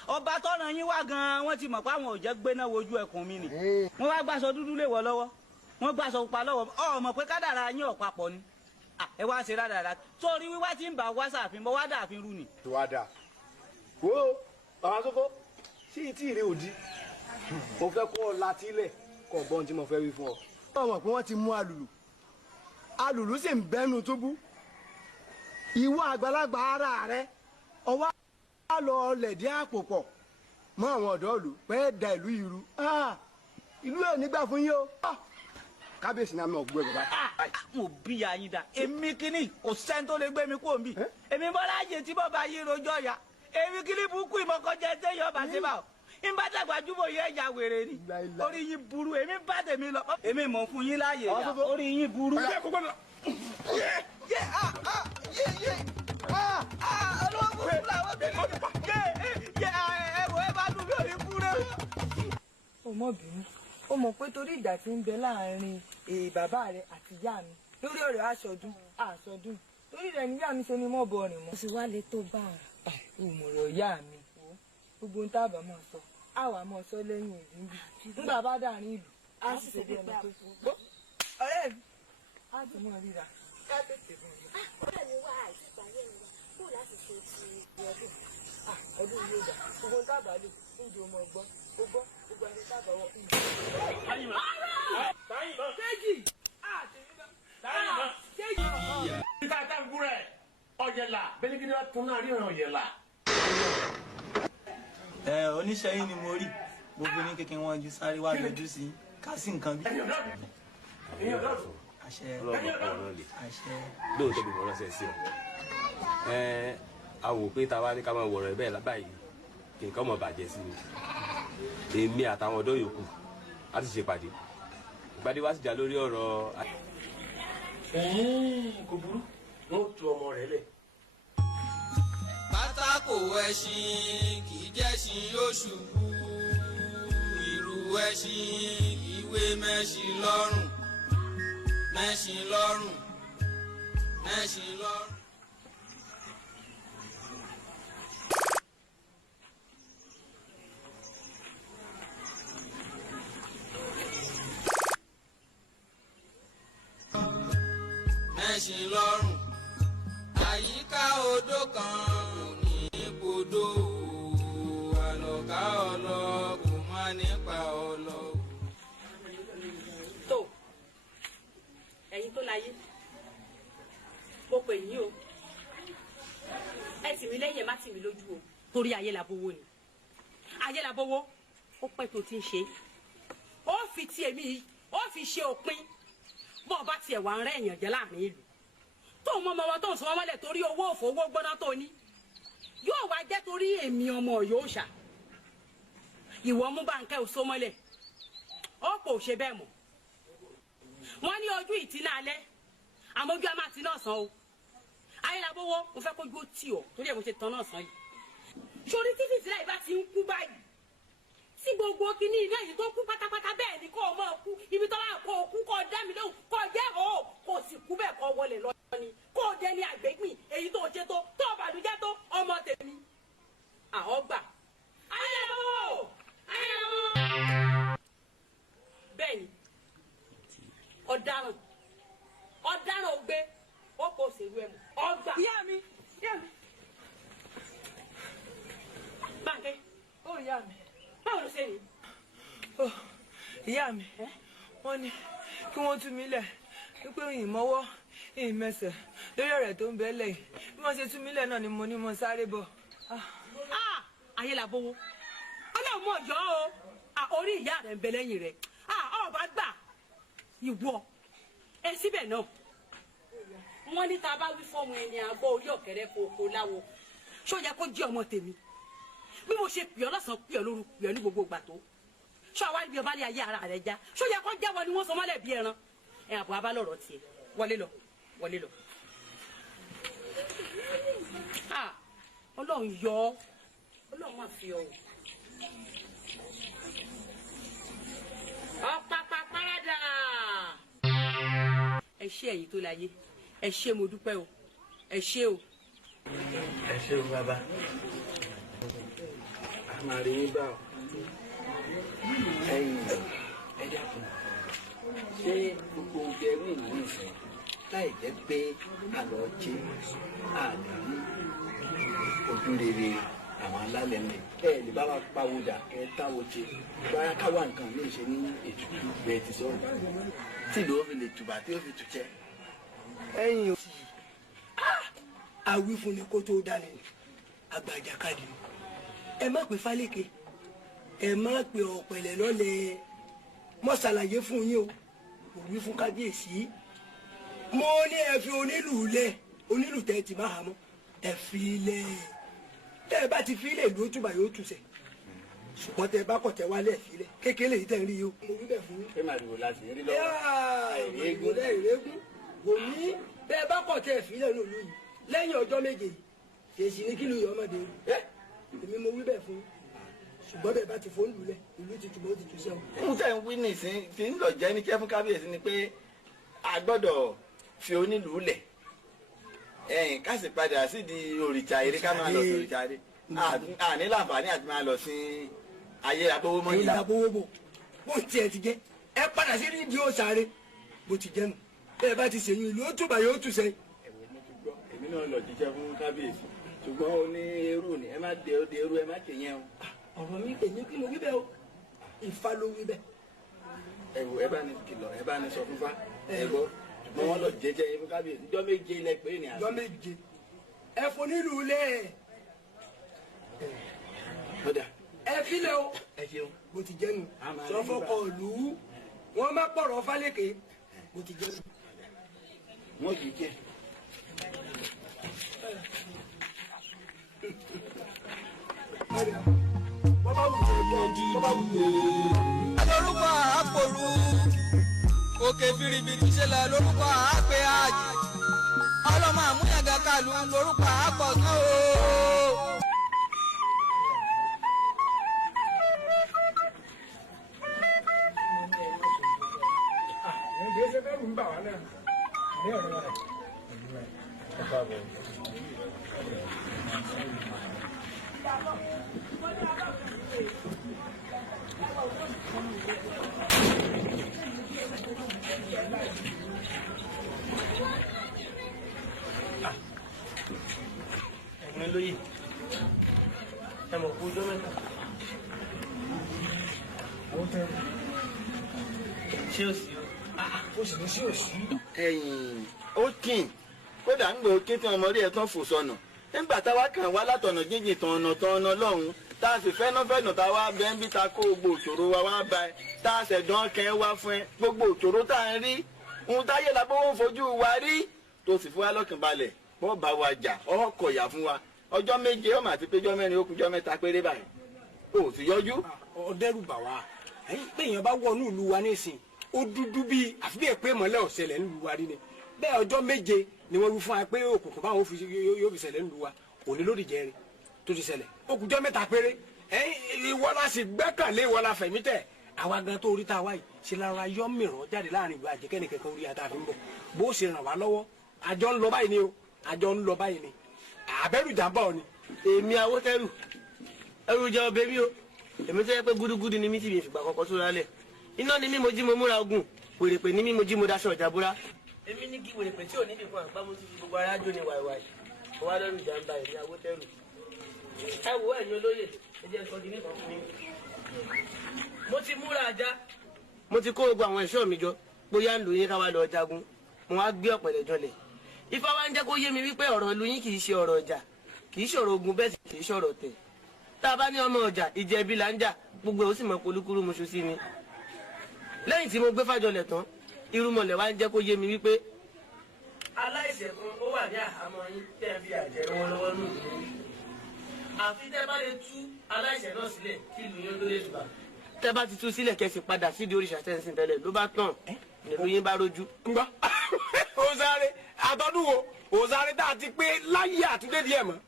ọba tọ́nà yín wá gan-an wọ́n ti mọ̀ pé àwọn ò jẹ́ gbéná wojú ẹkùn mi ni wọ́n wá gbàsọ dúdú lé wọ́ lọ́wọ́ wọ́n gbàsọ pupa lọ́wọ́ ọ mọ̀ pé kádàrá yín ò papọ̀ ni ẹ wá ṣe rádaràdà torí wíwá tí ń bá wá sàfin mọ́ wá dàfin rú ni. wá dà wo BABASOFO sí ìtì ìrè òdì mo fẹ́ kó o latílẹ̀ kó o gbọ́n tí mo fẹ́ wí fún ọ. wọ́n mọ̀ pé wọ́n ti mú alùlù sì ń bẹ́nu túbú ìwọ àgbàlagbà ara rẹ ọwọ́ á lọ lẹ̀dí àpò pọ̀ mọ́ àwọn ọ̀dọ́ ìlú pé da ìlú yìí rú ìlú yóò nígbà fún yín o kábíyèsí náà mi ò gbé bàbá. mo bí ya yín dá èmi kìíní kò sẹ́ni tó lè gbé mi kúrò níbí èmi bọ́lá àjẹ tí bọ́ba yìí rojọ́ ya èmi kìíní burúkú ìmọ̀kànjẹ tẹ́yọ̀ ọba ṣe bá o n bá dàgbà júbọ yẹ ẹja wèrè ni orí yín burú èmi bá tèmi lọ èmi mọ̀ fún yín láàyè ya orí yín burú. ọmọbìnrin ó mọ̀ pé torí ìjà tí ń bẹ láàrin bàbá rẹ àti ìyá mi lórí ọ̀rọ̀ àṣọdún torí rẹ̀ níyà mi ṣe ni mọ́ bọ̀ rìn mọ́. mo sì wá lè tó bá a. ìmọ̀ràn ìyá mi gbogbo ń tábà máa sọ àwa máa sọ lẹ́yìn ìlú bí nígbà bá dàrin ìlú á sì ṣe bí ẹni pé ọ̀rẹ́ mi á ti mọ̀ ríra ká tètè mọ̀ rí. ọ̀rẹ́ mi wá àìsí ìpàdé ẹ̀rọ kó láti ṣe ti ọdún. ọdún yóò dà gbogbo ń tábà lò ń jò mọ̀ gbọ́ gbogbo ẹni tábà wọ̀. Nígbà tá a gúnrẹ̀ ọ̀yẹ̀là bẹ́ẹ̀ ni wọ́n tún náà ríran ọ̀yẹ̀là. oníṣẹ́ yìí ni mo rí gbogbo ní kékeré wọn ju sáré wá yọjú sí ká sí nǹkan bí. àṣẹ lóòótọ́ bí mo ránṣẹ́ sí ọ a wò pé táwa ní ká máa wọ̀rọ̀ ẹ bẹ́ẹ̀ lábàáyé kí nǹkan mọ̀ bàjẹ́ sí mi èmi àtàwọn ọ̀dọ́ yòókù a ti ṣèpàdé ìpàdé wa sì já lórí ọ̀rọ̀. kò burú wọn tu ọmọ rẹ lẹ. pátákó ẹṣin kì í jẹ́ṣin yóò ṣubú ìrù ẹṣin ìwé mẹ́ṣin lọ́rùn mẹ́ṣin lọ́rùn mẹ́ṣin lọ́rùn. mẹ́ṣin lọ́rùn àyíká odò kan ní ibodò àlọ́ká ọlọ kò má nípa ọlọ. tó ẹ̀yin tó láyé mo pè yín o ẹ tì mí lẹ́yìn ẹ má tì mí lójú o torí ayé làbówó ni ayé làbówó ó pẹ́ tó ti ń ṣe ó fi ti èmi yìí ó fi ṣe òpin bó o bá tiẹ̀ wà ń rẹ́ èèyàn jẹ́ láàrin ìlú tó mọ ọmọ wọn tó ń sọ wọn mọ́lẹ̀ torí owó òfò owó gbọ́dọ̀ tó ní yóò wá jẹ́ torí èmi ọmọ yóò ṣà ìwọ mú báńkẹ́ ò so mọ́lẹ̀ ó pò ṣe bẹ́ẹ̀ mọ̀ wọ́n ní ojú ìtìná alẹ́ àmọ́ ojú a máa ti náà sàn o ayélabówó mo fẹ́ kójú ó tì ọ́ torí ẹ̀ mo ṣe tán náà sàn yìí sórí tí fìtílà yìí bá ti ń kú báyìí tí gbogbo kìíní iná yìí tó kú pátápátá bẹ́ẹ̀ ni kó o máa kú ibi tó bá kó o kú kó o dá mi lóhùn kó o jẹ́ o kó o sì kú bẹ́ẹ̀ kó o wọlé lọ ni kó o dẹni àgbégbìn èyí tó o ṣe tó o bàlújẹ́ tó ọmọ tèmi àwọn gbà ayélabówó ayélabówó bẹ́ẹ̀ ni ọ̀daràn ògbé ó kò ṣèlú ẹ̀ mọ́ ọgbà. ìyá mi. Báńkẹ́. ó ìyá mi. báwo ló ṣe ní. ìyá mi wọ́n ní kí wọ́n tú mi lẹ̀ wípé ìmọ̀wọ́ ìmẹsẹ̀ lórí ọ̀rẹ́ tó ń bẹ lẹ́yìn bí wọ́n ṣe tú mi lẹ̀ náà ni mo ní mo sáré bọ̀. ayélabówó ọlọ́run mọ̀ jọ́ o orí ìyá rẹ̀ ń bẹ lẹ́yìn rẹ̀ ọba gbà ìwọ ẹ síbẹ̀ náà wọ́n ní tá a bá wí fọ́ọ̀mù ẹni àgbọ̀ orí ọ̀kẹ́rẹ́ kòkó láwo ṣó yẹ kó jẹ́ ọmọ tèmi bí mo ṣe pè ọ́ lọ́sàn-án pè ọ́ lóru pè ọ́ ní gbogbo ìgbà tó ṣó àwa ibi ọba lè ayé ara rẹ̀ já ṣó yẹ kó jẹ́wọ́ ni wọ́n sọ mọ́lẹ̀ bí ẹran ẹ̀ àbọ̀ abálọ̀rọ̀ tiẹ̀ wọlé lọ wọlé lọ. ọlọ́run yọ ọ́ ọlọ́run máa fi ọ́ ọ̀pápá párádà ẹ ṣé ẹ̀yin tó láyé ẹ ṣé mo dúpẹ́ o ẹ ṣé o. ẹ ṣé o bàbá a máa rí yín bá ọ ẹ̀yin ẹ dákun ṣé gbogbo oúnjẹ rí ìlú ìfẹ́ láì jẹ́ pé àlọ́ jẹ́ àdéhùn ojú rere àwọn alálẹ̀ mi ẹ lè bá wa pawódà ẹ táwo ṣe báyà káwá nǹkan ní ìṣe ní ètùtù bẹ́ẹ̀ ti sọ̀rọ̀ tí ìlú ó fi lè tùbà tí ó fi tùjẹ́. ẹ̀yin ò sí àwí fún ni kó tó dání àgbàjàkadì ẹ má pè fálékè ẹ má pè ọ̀pẹ̀lẹ̀ lọ́lẹ̀ mọ́ ṣàlàyé fún yín o kò wí fún kábíyèsí mo ní ẹ fi onílù lẹ̀ onílù tẹ́ ti má hàmọ́ ẹ fi lẹ̀ tẹ́ ẹ bá ti fi lẹ̀ ló túbà yóò tùsẹ̀ ṣùgbọ́n tẹ́ ẹ bá kọ̀ tẹ́ wálẹ̀ fi lẹ̀ kékeré yìí tẹ́ ń rí yìí o mo wí bẹ̀ fún yín. ẹ máa dìbò láti rí lọ́wọ́ ìrègùn lẹ́ẹ̀rẹ́gùn kò ní bẹ́ẹ̀ bá kọ̀ tẹ́ ẹ fi lẹ̀ lòlú yìí lẹ́yìn ọjọ́ méje ṣèṣì ní kí lóye ọmọdé ẹ èmi mo wí bẹ́ẹ̀ fún ṣùgbọ́n bẹ́ẹ̀ bá ti fóònù lulẹ̀ ìlú ti túbọ̀ ó ti tú sẹ́wọ̀n. ohun tẹ́ ń wí nìsín tí ń lọ jẹ́ ní kẹ́ fún kábíyèsí ni pé a gbọ́dọ̀ fi onílùú lẹ̀ ẹ̀yìn ká sì padà sí di òrìṣà eré ká máa lọ sí òrìṣà eré àní láǹfààní àti máa lọ sí ayé abówó mọ́ ìlà. ayé abówó bò bó tiẹ̀ ti jẹ́ ẹ padà sí ní di òsàrè bó ti jẹ́ nù bẹ́ẹ̀ bá ti ṣèyún ìlú ó túbà yóò tú sẹ́yìn. èmi náà lọ jíjẹ fún kábíyèsí ṣùgbọ́n ó ní eru ni ẹ má de ó de eru ẹ má tè yẹn o. ọ̀rọ̀ mi èmi kí mo wí bẹ́ẹ̀ o Ifá ló wí bẹ́ẹ̀. ẹ wò ẹ bá ní kìlọ̀ ẹ bá ní sọ fún fá ẹ gbọ́ ṣùgbọ́n wọn lọ jẹjẹ yín fún kábíyèsí ọjọ́ méje ilẹ̀ pé ní àná. ọjọ́ méje ẹ fún nílùú lẹ̀ ẹ filẹ̀ o ẹ ṣeun bó ti jẹ́ nu sọfọkọ ìlú wọn má pọ̀rọ̀ fálékè bó ti jẹ́ nu. wọn kì í jẹ. lórúkọ àápòrú òkè fìrìbìtì ṣẹlẹ̀ lórúkọ àápè àjì ọlọ́mọ àmúyàgà kàlù lórúkọ àápọ̀sán o. ẹ̀yin lóye ẹ mọ̀ kú ọjọ́ mẹ́ta ṣé o sí o ó sì ní sí òsì. ẹ̀yìn ó kìn kódà ń gbọ́ kí tí ọmọ rí ẹ tán fò sọnà nígbà táwa kàn wá látọ̀nà jíjìn tọ̀nà lọ́hùn tá a sì fẹ́nàfẹ́nà tá a wá bẹ́ẹ̀ ń bí ta kó gbogbo òṣòro wa wá ba ẹ tá a ṣẹ̀dán kẹ́ wá fún ẹ gbogbo òṣòro tá a ń rí ohun táyé la bó ń fojú wa rí tó sì fún wa lọ́kàn balẹ̀ wọ́n bá wa jà ọkọ̀ ìyà fún wa ọjọ́ méje ọmọ àti péjọ mẹ́rin ó kújọ́ mẹ́ta péré báyìí o sì yọjú. ọdẹrù bà wá pé èèyàn bá wọnú ìlú wa nísìn ó dúdú bíi àfi bí èpè mọ́lẹ̀ ọ̀sẹ̀lẹ̀ nílùú wa rí ni bẹ́ẹ̀ ọjọ́ méje ni wọ́n wí fún wa pé òkùnkùn báwọn yóò fi ṣẹlẹ̀ nílùú wa òní lórí jẹ́rin tó ti ṣẹlẹ̀ òkùnjọ́ mẹ́ta péré ìwọ la sì gbẹ́kànlé ìwọ la fẹ̀mí tẹ̀ àwa gan tó orí tá a wáyé ṣe lára yọ mìíràn jáde láàrin ìlú àjẹkẹ́ni kankan orí ata fi ń bọ̀ bó ṣe ràn wá lọ́wọ́ àjọ ń lọ báyìí ni o àjọ ń lọ báyìí ni àbẹ́rù jàǹbá ò ní. èmi Awótẹ́rù ẹrù jẹ ọbẹ̀ mi o èmi tó yẹ pé gúdúgúdú ni mí ti fi fìgbà kọ́kọ́ tó rálẹ̀ iná ni mí mo jí mo múra ogun wèrèpè ni mí mo jí mo daṣọ ọjà búra. èmi ní kí wèrèpè tí ò ní dìbò àgbà mo ti fi gbogbo ara jó ni wàìwàì wà lọ́rùn jàǹbá èmi Awótẹ́rù. ẹ wo ẹ̀yin olóyè ẹ jẹ́ sọ di nípa fún mi. mo ti múra ajá mo ti kó gbogbo àwọn ẹ̀ṣọ́ mi jọ bóyá ń lò yín ká wá lọ jagun mo wá gbé ọ̀pẹ̀lẹ̀ jọlẹ̀ ifá wa ń jẹ́ kó yé mi wípé ọ̀rọ̀ ìlú yín kì í ṣe ọ̀rọ̀ ọjà kì í ṣọ̀rọ̀ ogun bẹ́ẹ̀ sì kì í ṣọ̀rọ̀ tẹ̀ tá a bá ní ọmọ ọjà ìjẹ̀bi là ń jà gbogbo ẹ̀ ó sì mọ polúkúrú muṣu sí ni. lẹ́yìn tí mo gbé fàjọlẹ̀ tán irúmọlẹ̀ wa ń jẹ́ kó yé mi wípé aláìṣẹ̀ kan ó wà ní àhámọ́ yín tẹ́ ẹ fi àjẹ́ lọ́wọ́lọ́wọ́ nù yín àfi tẹ́ bá lè tú aláìṣẹ̀ náà sílẹ̀ kí ìlú yín tó lè tùbà tẹ́ bá ti tú sílẹ̀ kẹ́ sì padà sídìí òrìṣà tẹ́ǹsìn tẹ́lẹ̀ ló bá tàn nílùú yín bá rojú. ngbọ́ òsàrè àtọ́dún wo òsàrè tá a ti pé láyé àtúndé díẹ̀ mọ́.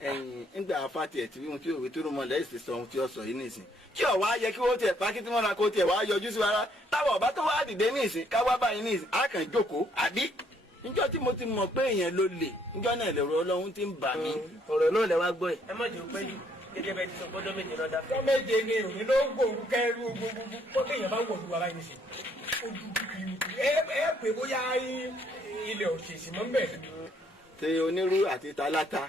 ẹ̀yin ńgbà afáàtì ẹ̀ tí wọ́n tí òwe tó rún mọ́ lẹ́yìn sí sọ ohun tí ó sọ yìí nìsín kí ọ̀ wá yẹ kí wọ́n tiẹ̀ pákí tí wọ́n ra kó tiẹ̀ wá yọjú sí wa táwọn ọ̀bá tó wá dìde nìsín ká wá báyìí nìsín á kàn jókòó àbí níjọ́ tí mo ti mọ̀ pé èèyàn ló lè níjọ́ náà lẹ̀rọ Ọlọ́run ti ń bà mí. ọ̀rọ̀ náà lẹ wá gbọ́ ẹ̀. ẹ má jẹ́ òpẹ́ yìí gẹ́gẹ́ bẹ́ẹ̀ ti sọ gbọ́dọ̀ méje lọ́dà. ọjọ́ méje ni òní ló gbòòrú kẹrù gbogbo kó téèyàn bá wọ̀ lù wàrà yìí nìsín ojú kìkìrì ẹ pé bóyá ilẹ̀ òṣèṣì mọ́ bẹ́ẹ̀. ṣe onírú àti talata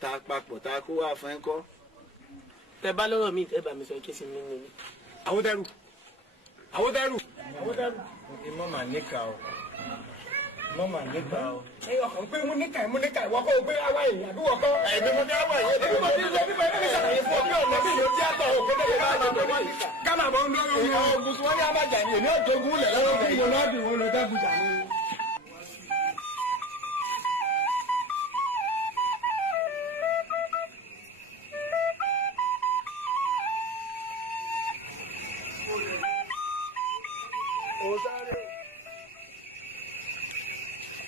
ta papọ̀ ta kó wá fún ẹ kọ́. tẹ bá lọ́rọ̀ mi tẹ bá mi sọ kí sì mí nínú. Awótẹ́rù Awótẹ́rù Awótẹ́rù. ìmọ̀ màá níkà o mọ̀ màá níkà o. ẹ ọkàn pé mo níkà ìwọ kọ́ o gbé àwa yìí àbí wọ́n kọ́. ẹ̀mí mo ní àwa yìí. èmi mo ní lẹ́bí pẹ̀lú mi sàlàyé fún ọbẹ̀ ọ̀nà mi yóò jẹ́ àtọ̀ òkè lẹ́yìn bá àgbà pẹ̀lú mi. kámà bọ̀ ń lọ́rọ̀ mi. ọ̀gùn tí wọ́n ní abájà ni èmi ò jogún lẹ̀ lọ́wọ́ mi. mo lọ́ọ́ dùn ún lọ dábùjà ni.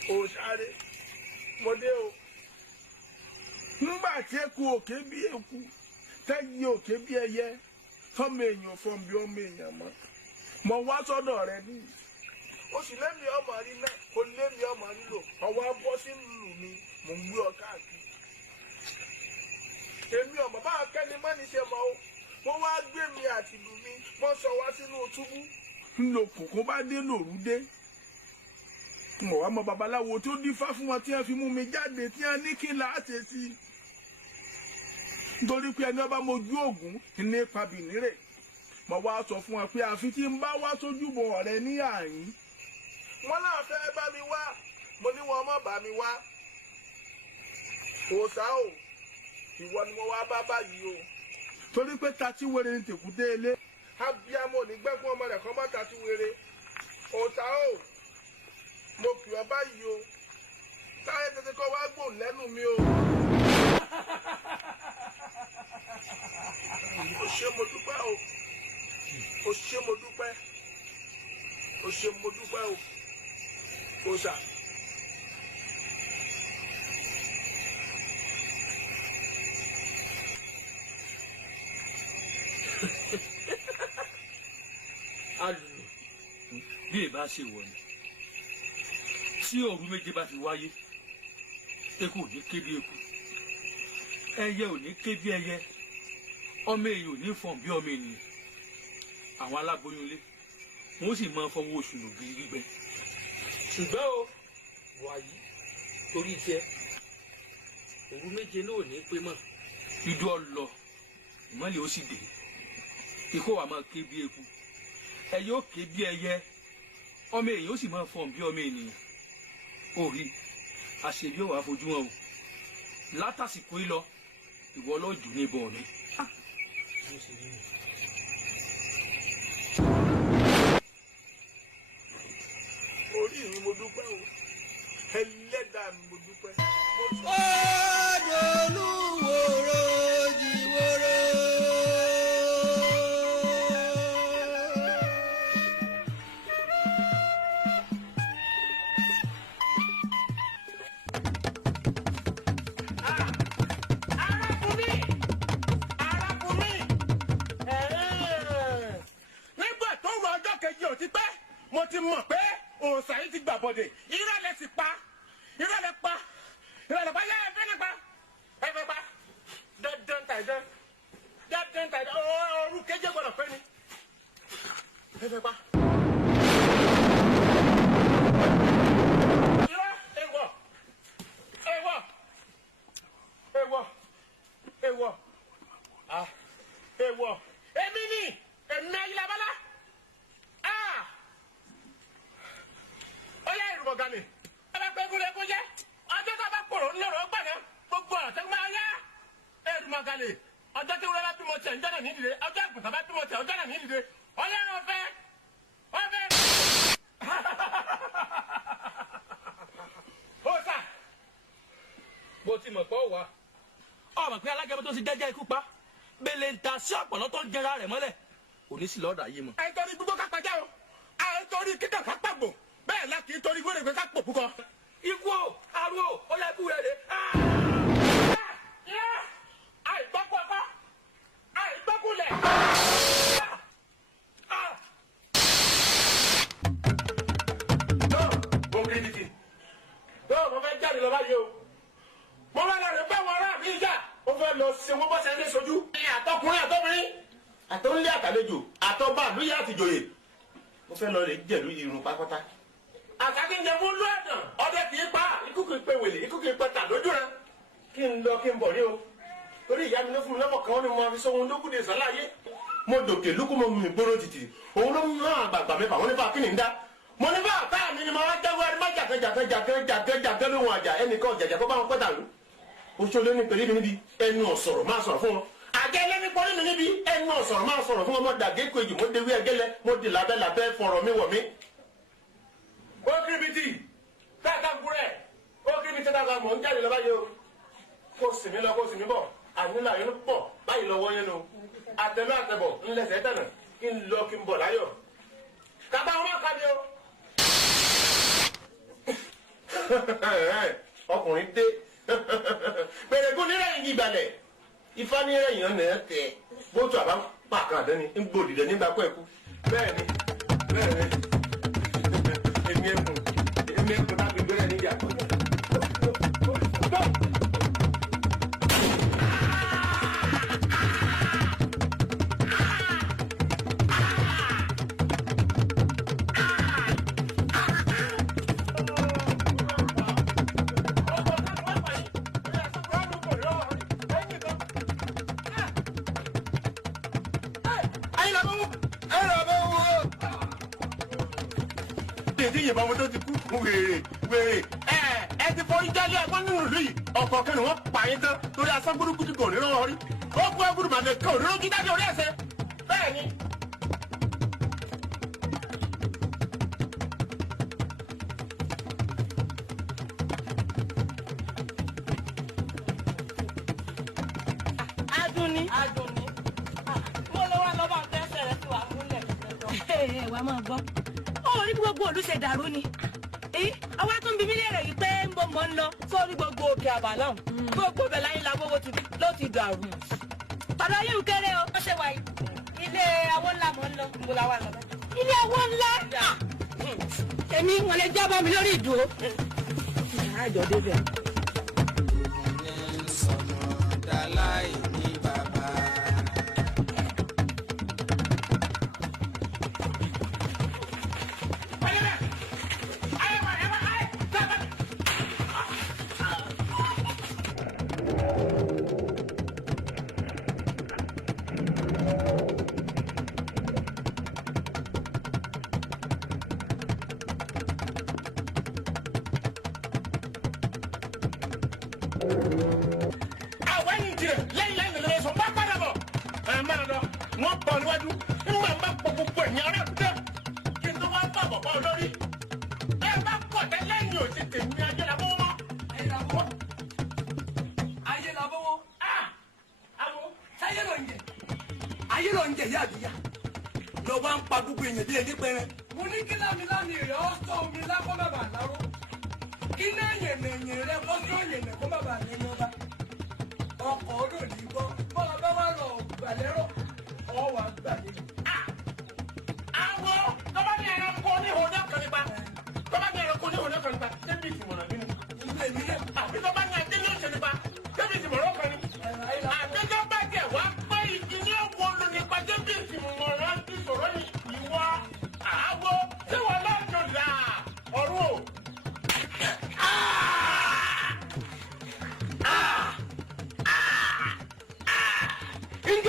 òsàrè mọdé o ńgbà tí eku òkè bí eku tẹ́yí òkè bí ẹyẹ tọ́mọ èèyàn fọ́n bí ọmọ èèyàn mọ́ mọ wá sọ́dọ̀ rẹ ní o sì lémi ọmọ rí náà o lémi ọmọ nílò ọwọ́ abọ́ sí lù mí mò ń gbé ọ káàkiri èmi ọmọ bá kẹ́ni mọ́ni ṣe mọ́ o wọ́n wá gbé mi àti lù mí wọ́n sọ wá sínú túbú ńlò kòkó bá dé lòrú dé mo wá mọ babaláwo tó dífá fún wọn tí wọn fi mú mi jáde tí wọn ní kí n là á ṣe sí i nítorí pé ẹni ọba mojú ògún ní pabìnírè mo wá sọ fún wọn pé àfi tí n bá wá sójúbọ ọ̀rẹ́ ní àyín wọn náà fẹ́ bá mi wá mo ní wọn má bá mi wá òòṣà o ìwọ ni mo wá bá báyìí o torí pé tati wèrè ní tèkúté ilé abiyamọ nígbẹ́kún ọmọ rẹ̀ kọ́ má tati wèrè òòṣà o mo kì ọ báyìí o táyé tètè kọ́ wá gbò lẹ́nu mi o. o ṣé mo dúpẹ́ o o ṣé mo dúpẹ́ o ṣé mo dúpẹ́ o òòṣà. alùlù bí ẹ bá ṣe wọ̀ ni tí òru méje bá fi wáyé eku ò ní ké bí eku ẹyẹ ò ní ké bí ẹyẹ ọmọ èèyàn ò ní fọ̀n bí ọmọ ènìyàn àwọn aláboyún ilé wọn ó sì máa fọwọ́ oṣù lò bí gbígbẹ. ṣùgbọ́n o wàyí torí tiẹ̀ òru méje náà ò ní pé mọ́ idú ọlọ ìmọ̀lẹ̀ ó sì dé ikú wa máa ké bí eku ẹyẹ ó ké bí ẹyẹ ọmọ èèyàn ó sì máa fọ̀n bí ọmọ ènìyàn orí àṣebí ò wá fojú wọn o látàsìkò yìí lọ ìwọ lọ́jọ́ ní ìbọn mi. orí mi mo dúpẹ́ o ẹlẹ́dàá mi mo dúpẹ́. Olúwòrò jìwòrò mọ̀ pé òòsà yìí ti gbà bọ̀dẹ̀ irọ́ lẹ ti pa irọ́ lẹ pa irọ́ lẹ pa yá ẹ fẹ́ pa ẹ fẹ́ pa dandan tàìdán ooru kéje gbọdọ̀ pé ni ẹ fẹ́ pa. irọ́ ewọ èmi ni èmi ayílábálá ọyá ìrùbọ̀gà ni ẹ bá pẹ́ gúnlẹ̀ kó jẹ́ ọjọ́ tó bá pòrò ńlọrọ̀ gbàdá gbogbo ọ̀tẹ́ máa yá ẹ̀rùmọ̀gà ni ọjọ́ tí wọ́n bá bímọ tẹ̀ ọjọ́ náà ní ìdílé ọjọ́ àgùntàn bá bímọ tẹ̀ ọjọ́ náà ní ìdílé ọyá ọ̀fẹ́. ó sà bó ti mọ̀ pọ̀ wá ọmọ pé alágẹmọ tó ti dẹ́jẹ́ ikú pa bẹ́lẹ̀ ń ta sí ọ̀pọ̀lọ́ tó ń jẹra rẹ̀ mọ́lẹ̀ kò ní sí lọ́ọ̀dà ayé mọ́. ẹ torí gbogbo kápájá o ẹ torí kíkà kápágbò bẹ́ẹ̀ la kì í torí wẹ́rẹ́ ká pò púpọ̀. ikú o àrùn o ó yẹ kú rẹ̀ dé. àìgbọ́kú ọkọ àìgbọ́kú lẹ̀. mo kiri títì yóò mo fẹ́ jáde lọ báyìí o mo bá lọ rẹ bá wọn ará mi jà ó fẹ́ lọ ṣe wọ́n bọ́ sẹ́ńdé sojú. àtọkùnrin àtọkùnrin àtọ́nlé àtàlejò àtọ́ba àlúyẹ àtìjòyè mo fẹ́ lọ rẹ jẹ̀lú irun pápátá. àtàkìnjẹ mú lú ẹ̀dàn ọdẹ kì í pa ikú kì í pe wèlé ikú kì í pe tà lójú rẹ kí n lọ kí n bọ̀ ní o torí ìyá mi ló fún mi lọ́mọ kan ó ní mo fi sóhun lókùdé sálàyé mo dòkè lókù mo mú mi gbóró títì òun ló mú àgbààgbà mẹ́fà wọn nípa kí ni ń dá mo ní bá àká mi ni mo wá jáwé ẹni má jàkẹ́ lóhun àjà ẹnìkan ọ̀jàjà kó bá wọn pẹ́tà lù oṣooṣo ní pèlè mi níbi ẹnu ọ̀sọ̀rọ̀ máa sọ̀rọ̀ fún wọn àgẹ́lẹ́ ní pọ́lí mi níbi ẹnu ọ̀sọ̀rọ̀ máa sọ̀rọ̀ fún wọn mo dàgé kejì mo dewé ẹgẹ́lẹ́ mo di lábẹ́ fọ̀rọ̀ mi wọ̀ mí. ó kiribiti káàkiri àkúrẹ́ ó kiribiti káàkiri mọ̀ ń jáde lọ báyìí o kó sì mí lọ kó sì mí bọ̀ àyínlá yín pọ̀ báyìí lọ́wọ́ yẹn nu àtẹ̀mẹ́ àtẹ̀bọ̀ ńlẹ̀sẹ̀ tẹ̀nà kí n lọ kí n bọ̀ láyọ̀ kàbá wọn má kábi o. ọkùnrin dé pèrègùn nírẹ̀yìn ìgbàlẹ̀ ifá nírẹ̀yìn ọ̀nà ẹ̀ tẹ̀ bóòtù àbá pàkàn àdánni ń gbòdìdẹ̀ nígbà kọ́ ẹ̀kú bẹ́ẹ̀ ni èmi ẹ̀kún láti gbẹ́rẹ́ níjà. ìyẹ̀bọn ọmọ tó ti kú wèrè ẹ ti forí jálẹ̀ ẹgbọ́n nínú ìlú yìí ọkọ̀ kẹ́ni wọ́n pa yín tán torí asán gbúdúgbú ti gàn nínú ọrí ó kú ẹgbúdú màdé kan òdúró kí dájú orí ẹsẹ̀ bẹ́ẹ̀ ni. Adùnní mo lọ wá lọ́ba tẹ́sẹ̀ rẹ tí wàá múlẹ̀. ẹ wàá máa gbọ́ orí gbogbo òlu ṣe dàrú ni àwa tó ń bi mí léèrè yìí pé ń bọ mọ ń lọ sórí gbogbo òkè àbàlọ́hùn gbogbo bẹ̀ láyé labówó ló ti dàrú. ọ̀dọ̀ yìí ń kéré o. wọ́n ṣe wà yìí ilé awó ńlá mọ̀ ń lọ gbogbo la wà lọ́dọ̀. ilé awó ńlá èmi wọn lè jábọ̀ mi lórí ìdúró. àjọ débẹ̀. Àwọn tó bá ní ẹranko ní ìhòòhò kan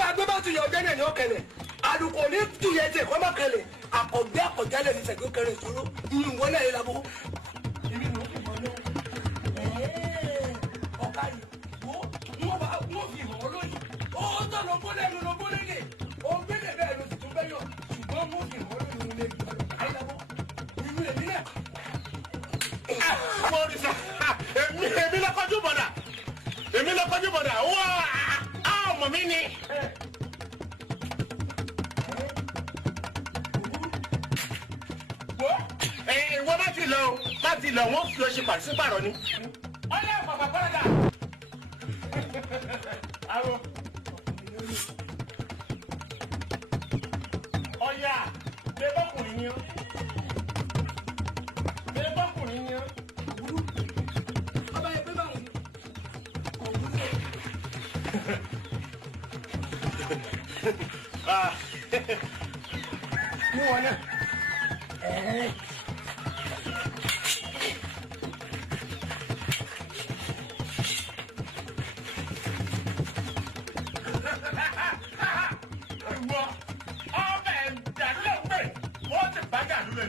agbébá tún yọ ọjọ́ náà ní ọ̀kẹ́lẹ̀ àlùkò ní tuyẹ tẹ kọ́ má kẹlẹ̀ àkọ́gbẹ́ àkọ́jálẹ̀ ní sẹ̀gbẹ́ kẹrin ìṣòro ìyún wọn náà yẹ labọ́. èmi ló fi wọn lọ ọ̀gá ni wọ́n fi hàn ọ́ lónìí ó tọ́ lọ bó lẹ́nu lọ bó lédè ó gbélé bẹ́ẹ̀ ló sì tún bẹ́ yọ ṣùgbọ́n wọ́n fi hàn ọ́ lónìí lè gbọ́ ayé labọ́ inú èmi náà. àwọn òrìṣà èmi lọ́kọ́jú bọ̀dà wọ́n á ọmọ mi ni. wọ́n bá ti lọ wọ́n fi ọṣẹ pàṣípàrọ̀ ni. ọlẹ́ pàpà pàrọ̀dà. àwọn ọ̀yà lébọ́kùnrin ni ọ́ lébọ́kùnrin ni ọ́. ọba yẹn pé báwọn ni ní wọn náà.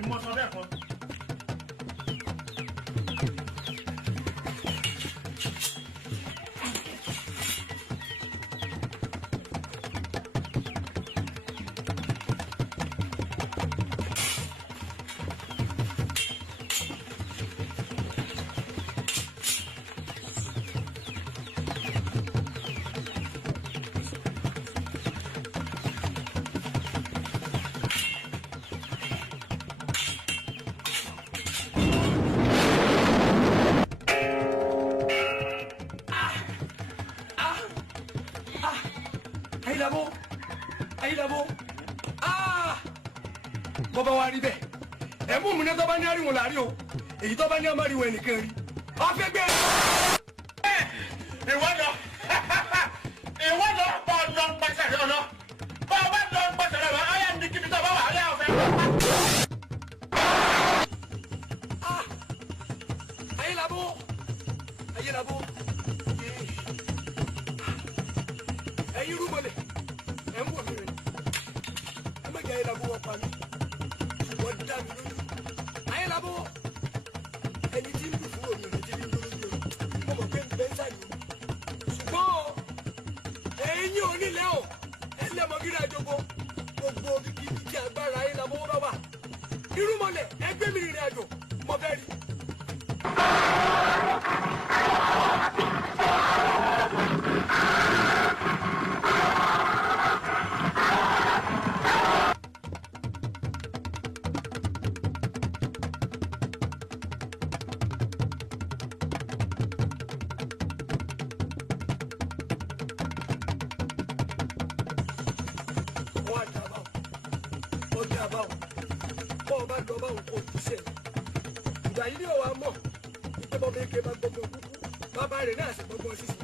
Ni mo sọ bẹ́ẹ̀ fún. bọ́bá wa rí bẹ́ẹ̀ ẹ̀ mú mi ní tó bá ní àríwọ̀n láàrí o èyí tó bá ní àmàríwọ̀ ẹnìkan rí ọ̀fẹ́ gbé. ìwọ́dọ̀ bọ́ ọ̀nà pàṣẹ ọ̀nà bọ́ ọba lọ pàṣẹ ọ̀nà ayé ní kíbi tó bá wà ayé ọ̀fẹ́. ayélabó ẹ̀yin rúmọlẹ̀ ẹ̀ ń wò mí rẹ̀ ẹ má jẹ́ ayélabó wọ́n pa mí wọ́n dá mi lójú ayélabó ẹni tí ń lù fún òmìnira tí ń lù lójú o mo mọ̀ pé ń bẹ́ ń sàyè ṣùgbọ́n ẹ̀yin onílẹ̀ o ẹ lẹ́mọ̀ gíga àjọpọ̀ gbogbo kíkí tí agbára ayélabó bá wà irúmọlẹ̀ ẹgbẹ́ mi rìnrìn àjò mo fẹ́ rí. ìgbà yìí ni ò wá mọ̀ ìjọba méke bá gbogbo kúkú bàbá rẹ̀ náà sì gbogbo sísè.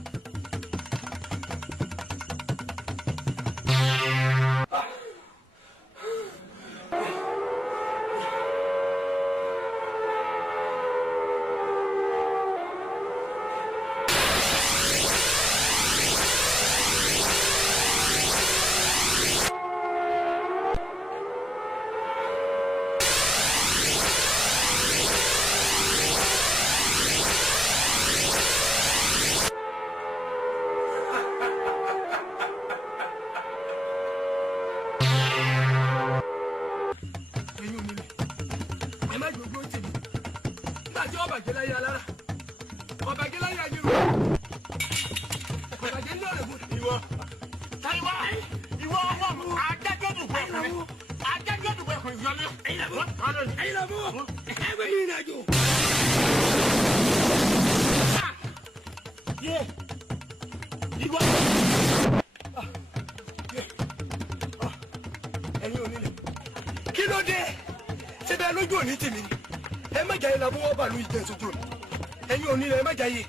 ẹ̀yin onílẹ̀ ẹ má jẹ́ yìí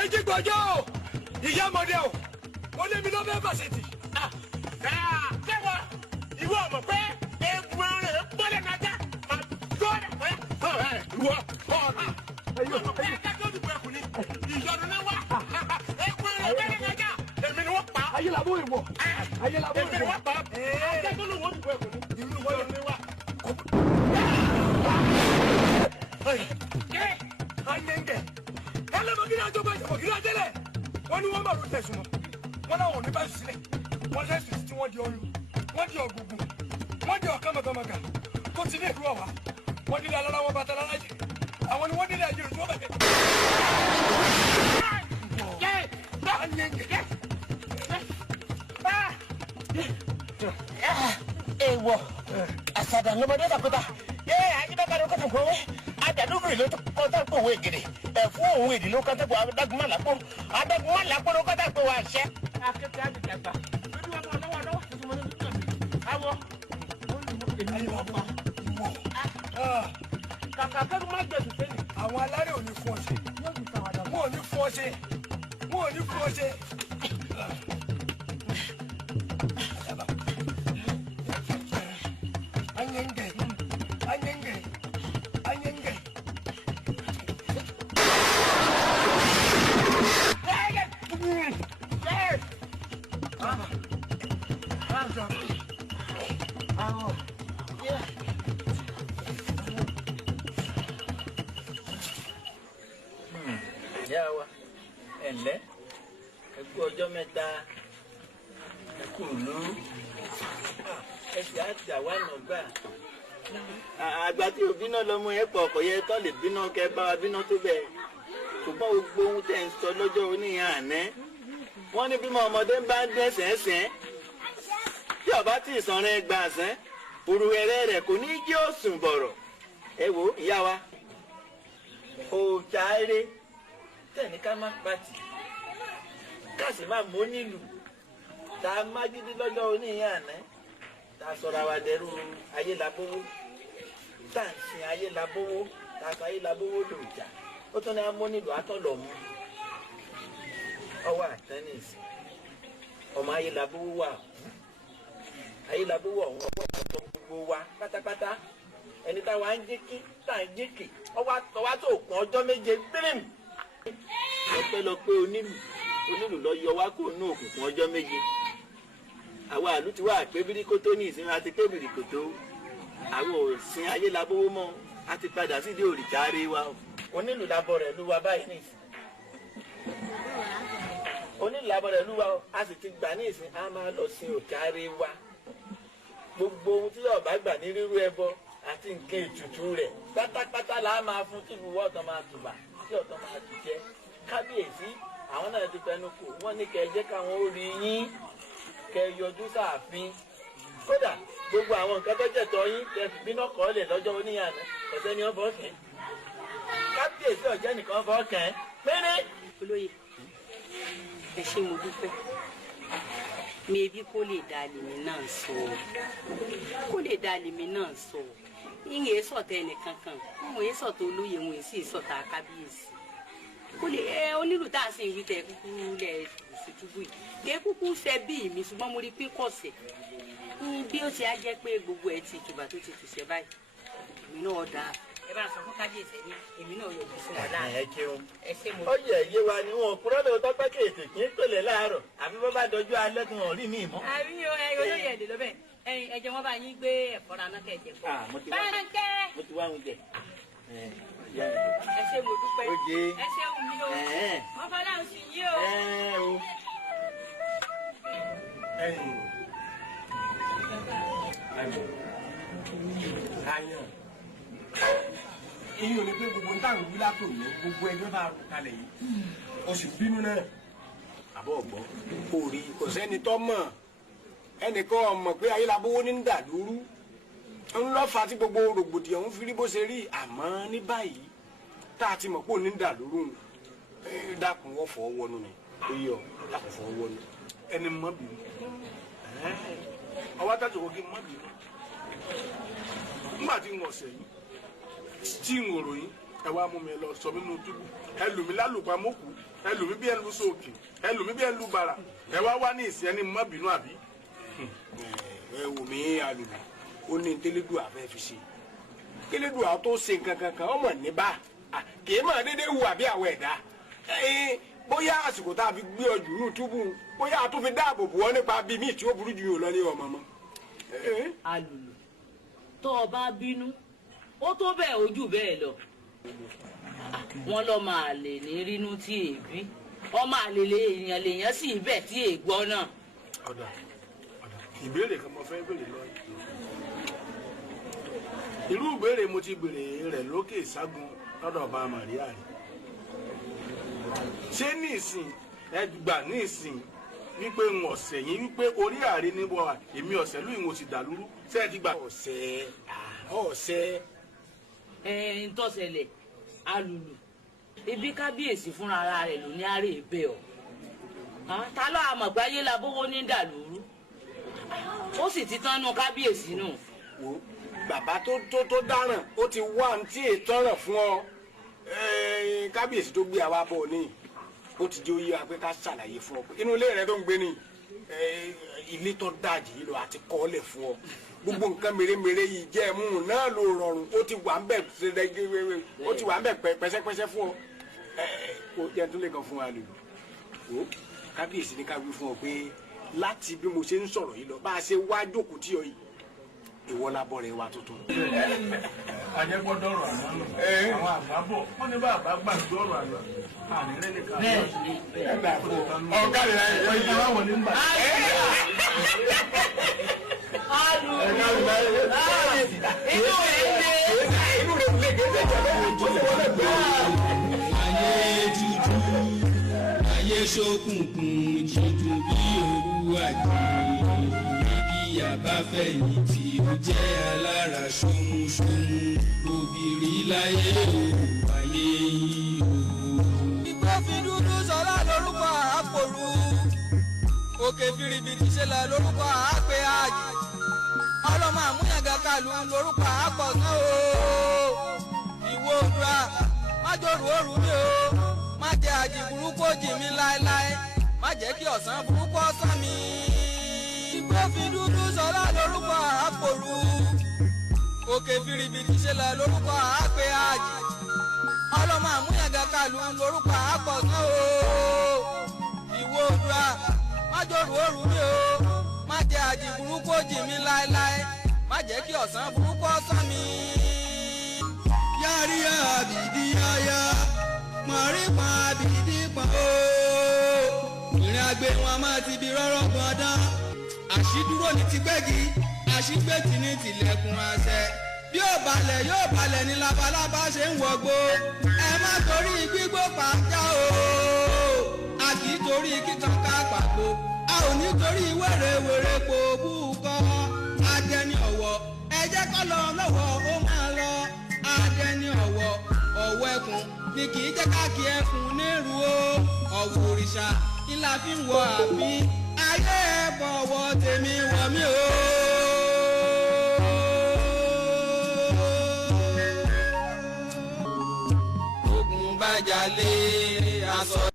èjì gbọ́jọ́ o ìyá ọmọdé o ó lé mi lọ́bẹ̀ fàṣẹtì. kẹwàá ìwọ ọmọ pé egun rẹ gbọ́dọ̀ nàjà ìwọ ọmọ pé adájọ́ òdùkú ẹkùn ni ìyọnu náà wà egun rẹ gbọ́dọ̀ nàjà èmi ni wọ́n pa. ayé làbó ìwọ. ayé la bó èmi wá pa akẹ́kọ̀ọ́ ló wọ́n dùbọ̀ ẹ̀kọ́ ní ìlú wọ́n ní wá. ayẹngẹ ẹlẹ́nu kí ni àjọ bá ìjọba kí ni àjẹlẹ̀ wọ́n ní wọ́n bá ló tẹ̀sùn mọ́ wọ́n náà wọ́n ní báyìí sílẹ̀ wọ́n ṣe sùn tí wọ́n di ọyún wọ́n di ọ̀gbùngbùn wọ́n di ọ̀kánmọ̀kánmọ̀kà tó ti ní ìlú ọ̀wá wọ́n dílé alára wọn bàtà lára jẹ àwọn ni wọ́n dílé àjẹrò tí wọ́n bàtẹ. èèwọ̀ àṣàdà lọmọdé dàkúta àjíbákàdé kọ́tà kọ́wé àdàdúgbò ló kọ́tà kọ́wé gèdè ẹ̀fún òun èdè ló kọ́tà kọ́wé adágúnmọ́lápọ̀ adágúnmọ́lápọ̀ ló kọ́tà kọ́wé àṣẹ. akẹ́kọ̀ọ́ àgbègbè àgbà lójú wọn kọ́ lọ́wọ́ lọ́wọ́ tuntun mọ́tò tuntun àwọ̀ èmi wọ́n pa kàkà kẹ́kọ̀ọ́ má gbẹ̀sùn sẹ́yìn. àwọn alárè ò ní fún ọ ṣe wọn ò ní fún ọ ṣe wọn ò ní fún ọ ṣe. ìyá wa ẹ̀lẹ́ ẹ kú ọjọ́ mẹ́ta ẹ kú ìlú ẹ sì á ti àwa nà gbà. àgbà tí ò bínú lọmọ yẹn pọ̀ ọkọ̀ yẹn tán lè bínú kẹ bá wa bínú tó bẹ́ẹ̀ ṣùgbọ́n gbogbo ohun tẹ̀ ń sọ lọ́jọ́ oníyàn àná wọ́n ní bímọ ọmọdé ń bá ń dẹ́ sẹ́nsẹ́n tí ọba tí ìsanrẹ́ gbà sẹ́n òrùwẹ̀rẹ̀ rẹ̀ kò ní jí òsùn bọ̀rọ̀ ẹ wo ìyá wa òòjàre tẹ̀ní ká má pàtì ká sì má mọ́ nílùú tá a má gidi lọ́jọ́ oníyàn àná tá a sọ̀rọ̀ àwa dẹrú ayélabówó tá a ń sin ayélabówó tá a sọ ayélabówó lòjà ó tún ní amọ́ nílùú atọ́lọ̀ mú ọwọ́ àtẹ́nìsì ọmọ ayélabówó wà ayélabówó ọ̀hún ọwọ́ ìtọ́jú gbogbo wa pátápátá ẹni táwa ń jíkí tá à ń jíkì ọwọ́ àtọwá tó kún ọjọ́ méje pérém ọpẹ́lọpẹ́ onílù lọ yọ wá kó nú òkùnkùn ọjọ́ méje àwa àlú ti wá àpébírí kótó ní ìsinmi àti pébìrì kòtó àwọn òsìn ayélabówó mọ́ a ti padà sídìí òrìṣà rí wa onílù labọ rẹ̀ lú wa báyìí ní ìsìn onílù labọ rẹ̀ lú wa a sì ti gbà ní ìsìn a máa lọ sin òrìṣà rí wa gbogbo ohun tí ọba gbà ní rírú ẹbọ àti nǹkan ètùtù rẹ̀ pátápátá là á máa fún kí ìwọ ọ̀tọ̀ máa tùbà kí ọ̀tọ̀ máa tù jẹ kábíyèsí àwọn náà ti fẹnu kò wọ́n ní kẹ́ ẹ jẹ́ káwọn ó rí yín kẹ́ ẹ yọjú sáàfin kódà gbogbo àwọn nǹkan tó jẹ̀tọ́ yín kẹ́ fi bínú kọ́ lẹ̀ lọ́jọ́ oníyànà ọ̀sẹ̀ ni wọ́n fọ́ kẹ́ kábíyèsí ọ̀jẹ́ nìkan fọ́ kẹ́ péré. olóyè ẹ ṣé mo dúpẹ́ mi ebi kó lè da lèmi náà sọ kó lè da lèmi náà sọ ìyẹn sọ̀tẹ̀ ẹnìkankan mo yẹ sọ̀tẹ̀ olóyè mo yẹ sì sọ̀tẹ̀ kábíyèsí kó lè onílù tá a sì ń wí tẹ kúkú lẹ ṣètúbù yìí kí kúkú ṣe bí mi ṣùgbọ́n mo rí pé kọ̀ọ̀sẹ̀ bí ó ti á jẹ́ pé gbogbo ẹ̀ ti ìjọba tó ti tùṣẹ́ báyìí èmi náà dáa ẹ bá sọ fún kábíyèsí ní èmi náà yóò bí sí wọn láàrin. ẹ ṣeun ẹ ṣé mo. ó yẹ ẹyẹ wa ni wọn kúrọ́ lè tọ́pẹ́ kéèké kí n pèlè láàárọ̀ àbí bó bá dọjú alẹ́ kí wọn rí mi mọ́. àbí olóyè èdè lọ́bẹ̀ ẹ̀jẹ̀ wọn bá yín gbé ẹ̀fọ́ ra náà kẹ̀jẹ̀ fún. Báńkẹ́. mo ti wá oúnjẹ. ẹ ṣé mo dúpẹ́ ó jẹ ẹ ṣé wù mí o wọn fọlá ń sìn yí o. èyí ò ní pé gbogbo ń táwọn wíwá tó ní gbogbo ẹgbẹ́ bá rú kalẹ̀ yìí o sì bínú náà àbọ̀ ọ̀gbọ́n kò rí kò sẹ́ni tó mọ̀ ẹnìkan mọ̀ pé ayélabówó ní ń dà lóru ń lọ́fà tí gbogbo rògbòdìyàn ń fi rí bó ṣe rí àmọ́ ní báyìí tá a ti mọ̀ pé òní ń dà lóru dákun wọ́n fọ́ wọnú ni ó yọ dákun fọ́ wọnú ẹni mọ́ bínú ọwọ́ àtàtò kò kí n mọ́ bínú nígbà tí ń wọ̀ sẹ́yìn tí ń wòrò yín ẹ wá mú mi lọ sọ mí nínú túbú ẹ lù mí lálùpàmọ́kù ẹ lù mí bí ẹ lu sóòkè ẹ lù mí bí ẹ lu bàrà ẹ wá ní ìsìn ẹni mọ́ bínú àbí. ẹ wò mí alùpùpù ó ní tẹlẹdùn àfẹ́ fi ṣe tẹlẹdùn àwọn tó ṣe nǹkan kankan ọmọ níbà kì í máa dédé wù àbí àwọn ẹ̀dá bóyá àsìkò tá a fi gbé ọjọ́ nù túbú bóyá a tún fi dáàbò bò ọ́ nípa bí míì tí ó burú jù yín lọ ní ọmọ mọ́. alùlù tó o bá bínú ó tó bẹ́ẹ̀ ojú bẹ́ẹ̀ lọ wọn lọ máa lè ní rínú tí èébí ọmọ àlèlè èèyàn lèèyàn sì bẹ̀ tí èègbọ́ náà. ọ̀dà ìbéèrè kan mo fẹ́ béèrè lọ irú ìbéèrè mo ti béèrè rẹ̀ lókè ìságun lọ́dọ̀ ọba Màríà rẹ̀ ṣé ní ìsìn ẹgbà ní ìsìn wípé ń ọ̀sẹ̀ yín wípé orí ààrẹ níbo èmi ọ̀sẹ̀ lóyún mo ti dàlúrú ṣé ẹ ti gbà. ọ̀sẹ̀. ń tọ́sẹ̀lẹ̀ alùlù ibi kábíyèsí fúnra ara rẹ̀ ló ní àárẹ̀ ìbẹ̀ ọ́ ta ló àmọ̀ pé ayé labówó ní dàlúrú ó sì ti tán nú kábíyèsí nù. bàbá tó dáràn ó ti wá ní tí ètò ọ̀ràn fún ọ kábíyèsí tó gbé àwa bọ̀ ní ó ti jẹ́ oyè wa pé ká ṣàlàyé fún ọ pé inú ilé rẹ tó ń gbé ní ilé tó dájì yìí lọ àti kọ́lẹ̀ fún ọ gbogbo nǹkan mèremère yìí jẹ́ mú náà ló rọrùn ó ti wà ń bẹ̀ pẹ́sẹ́pẹ́sẹ́ fún ọ ó jẹ́ tó lè kàn fún wa lò ó kábíyèsí ní ká wí fún ọ pé láti bí mo ṣe ń sọ̀rọ̀ yìí lọ bá a ṣe wá jókòó tí ọ yìí ìwọ labọ̀ rẹ̀ wa tuntun. ajẹ́gbọ́dọ̀rọ̀ àná nù àwọn àgbà bọ̀ wọ́n ní bá àbá gbàgbé ọ̀rọ̀ àná ànílẹ́ nìkan. ọ̀gá rẹ̀ láyé ìjọ àwọn ní gbà. ayé ṣókùnkùn jíjù bí òru àjẹ́ bí àbáfẹ̀yìntì ó jẹ́ alára ṣómúṣómú òbírí láyé o ayé yìí o. ìgbó fi dúdú sọlá lórúkọ àpòlù òkè firibiti ṣẹlẹ̀ lórúkọ àpè àjì ọlọ́mọ àmúyàgà kàlù lórúkọ àpọ̀sán o ìwọ òdùà májòrò òrù mi o má jẹ́ àjì burúkú jì mí láéláé má jẹ́ kí ọ̀sán burúkú ọ̀sán mi. ìgbó fi dúdú sọlá lórúkọ àpòlù òkè firibiti ṣẹlẹ̀ lórúkọ àpè àjì ọlọ́mọ àmúyàgà kàlù lórúkọ àpọ̀sán o ìwọ òdùà májòrò òrù mi o má jẹ́ àjì burúkú jì mí láéláé má jẹ́ kí ọ̀sán burúkú ọ̀sán mi. yárí àbìdí yáyá mọ̀rí pa àbìdí pa o. ìrìn àgbẹ̀ wọn máa ti bi rọ́rọ́ gbọ́dán àṣìdúró ní ti gbẹ́gi àṣìgbẹ́tì ní tilẹ̀kùn àṣẹ bí ó balẹ̀ yóò balẹ̀ ní labalábá ṣe ń wọgbó ẹ má torí gbígbó pàjá o a kì í torí kíkan ká pàgbó a ò ní torí wèrèwèrè kò bú kọ́ adẹni ọ̀wọ́ ẹ jẹ́ kọ́ lọ lọ́wọ́ ó máa lọ adẹni ọ̀wọ́ ọ̀wọ́ ẹkùn ni kì í jẹ́ ká kí ẹkùn nírú o ọ̀wọ́ òrìṣà ńlá fi ń wọ àbí ayé ẹ bọ̀wọ̀ tèmi wọ̀ mí o. ogun bájà lé aṣọ.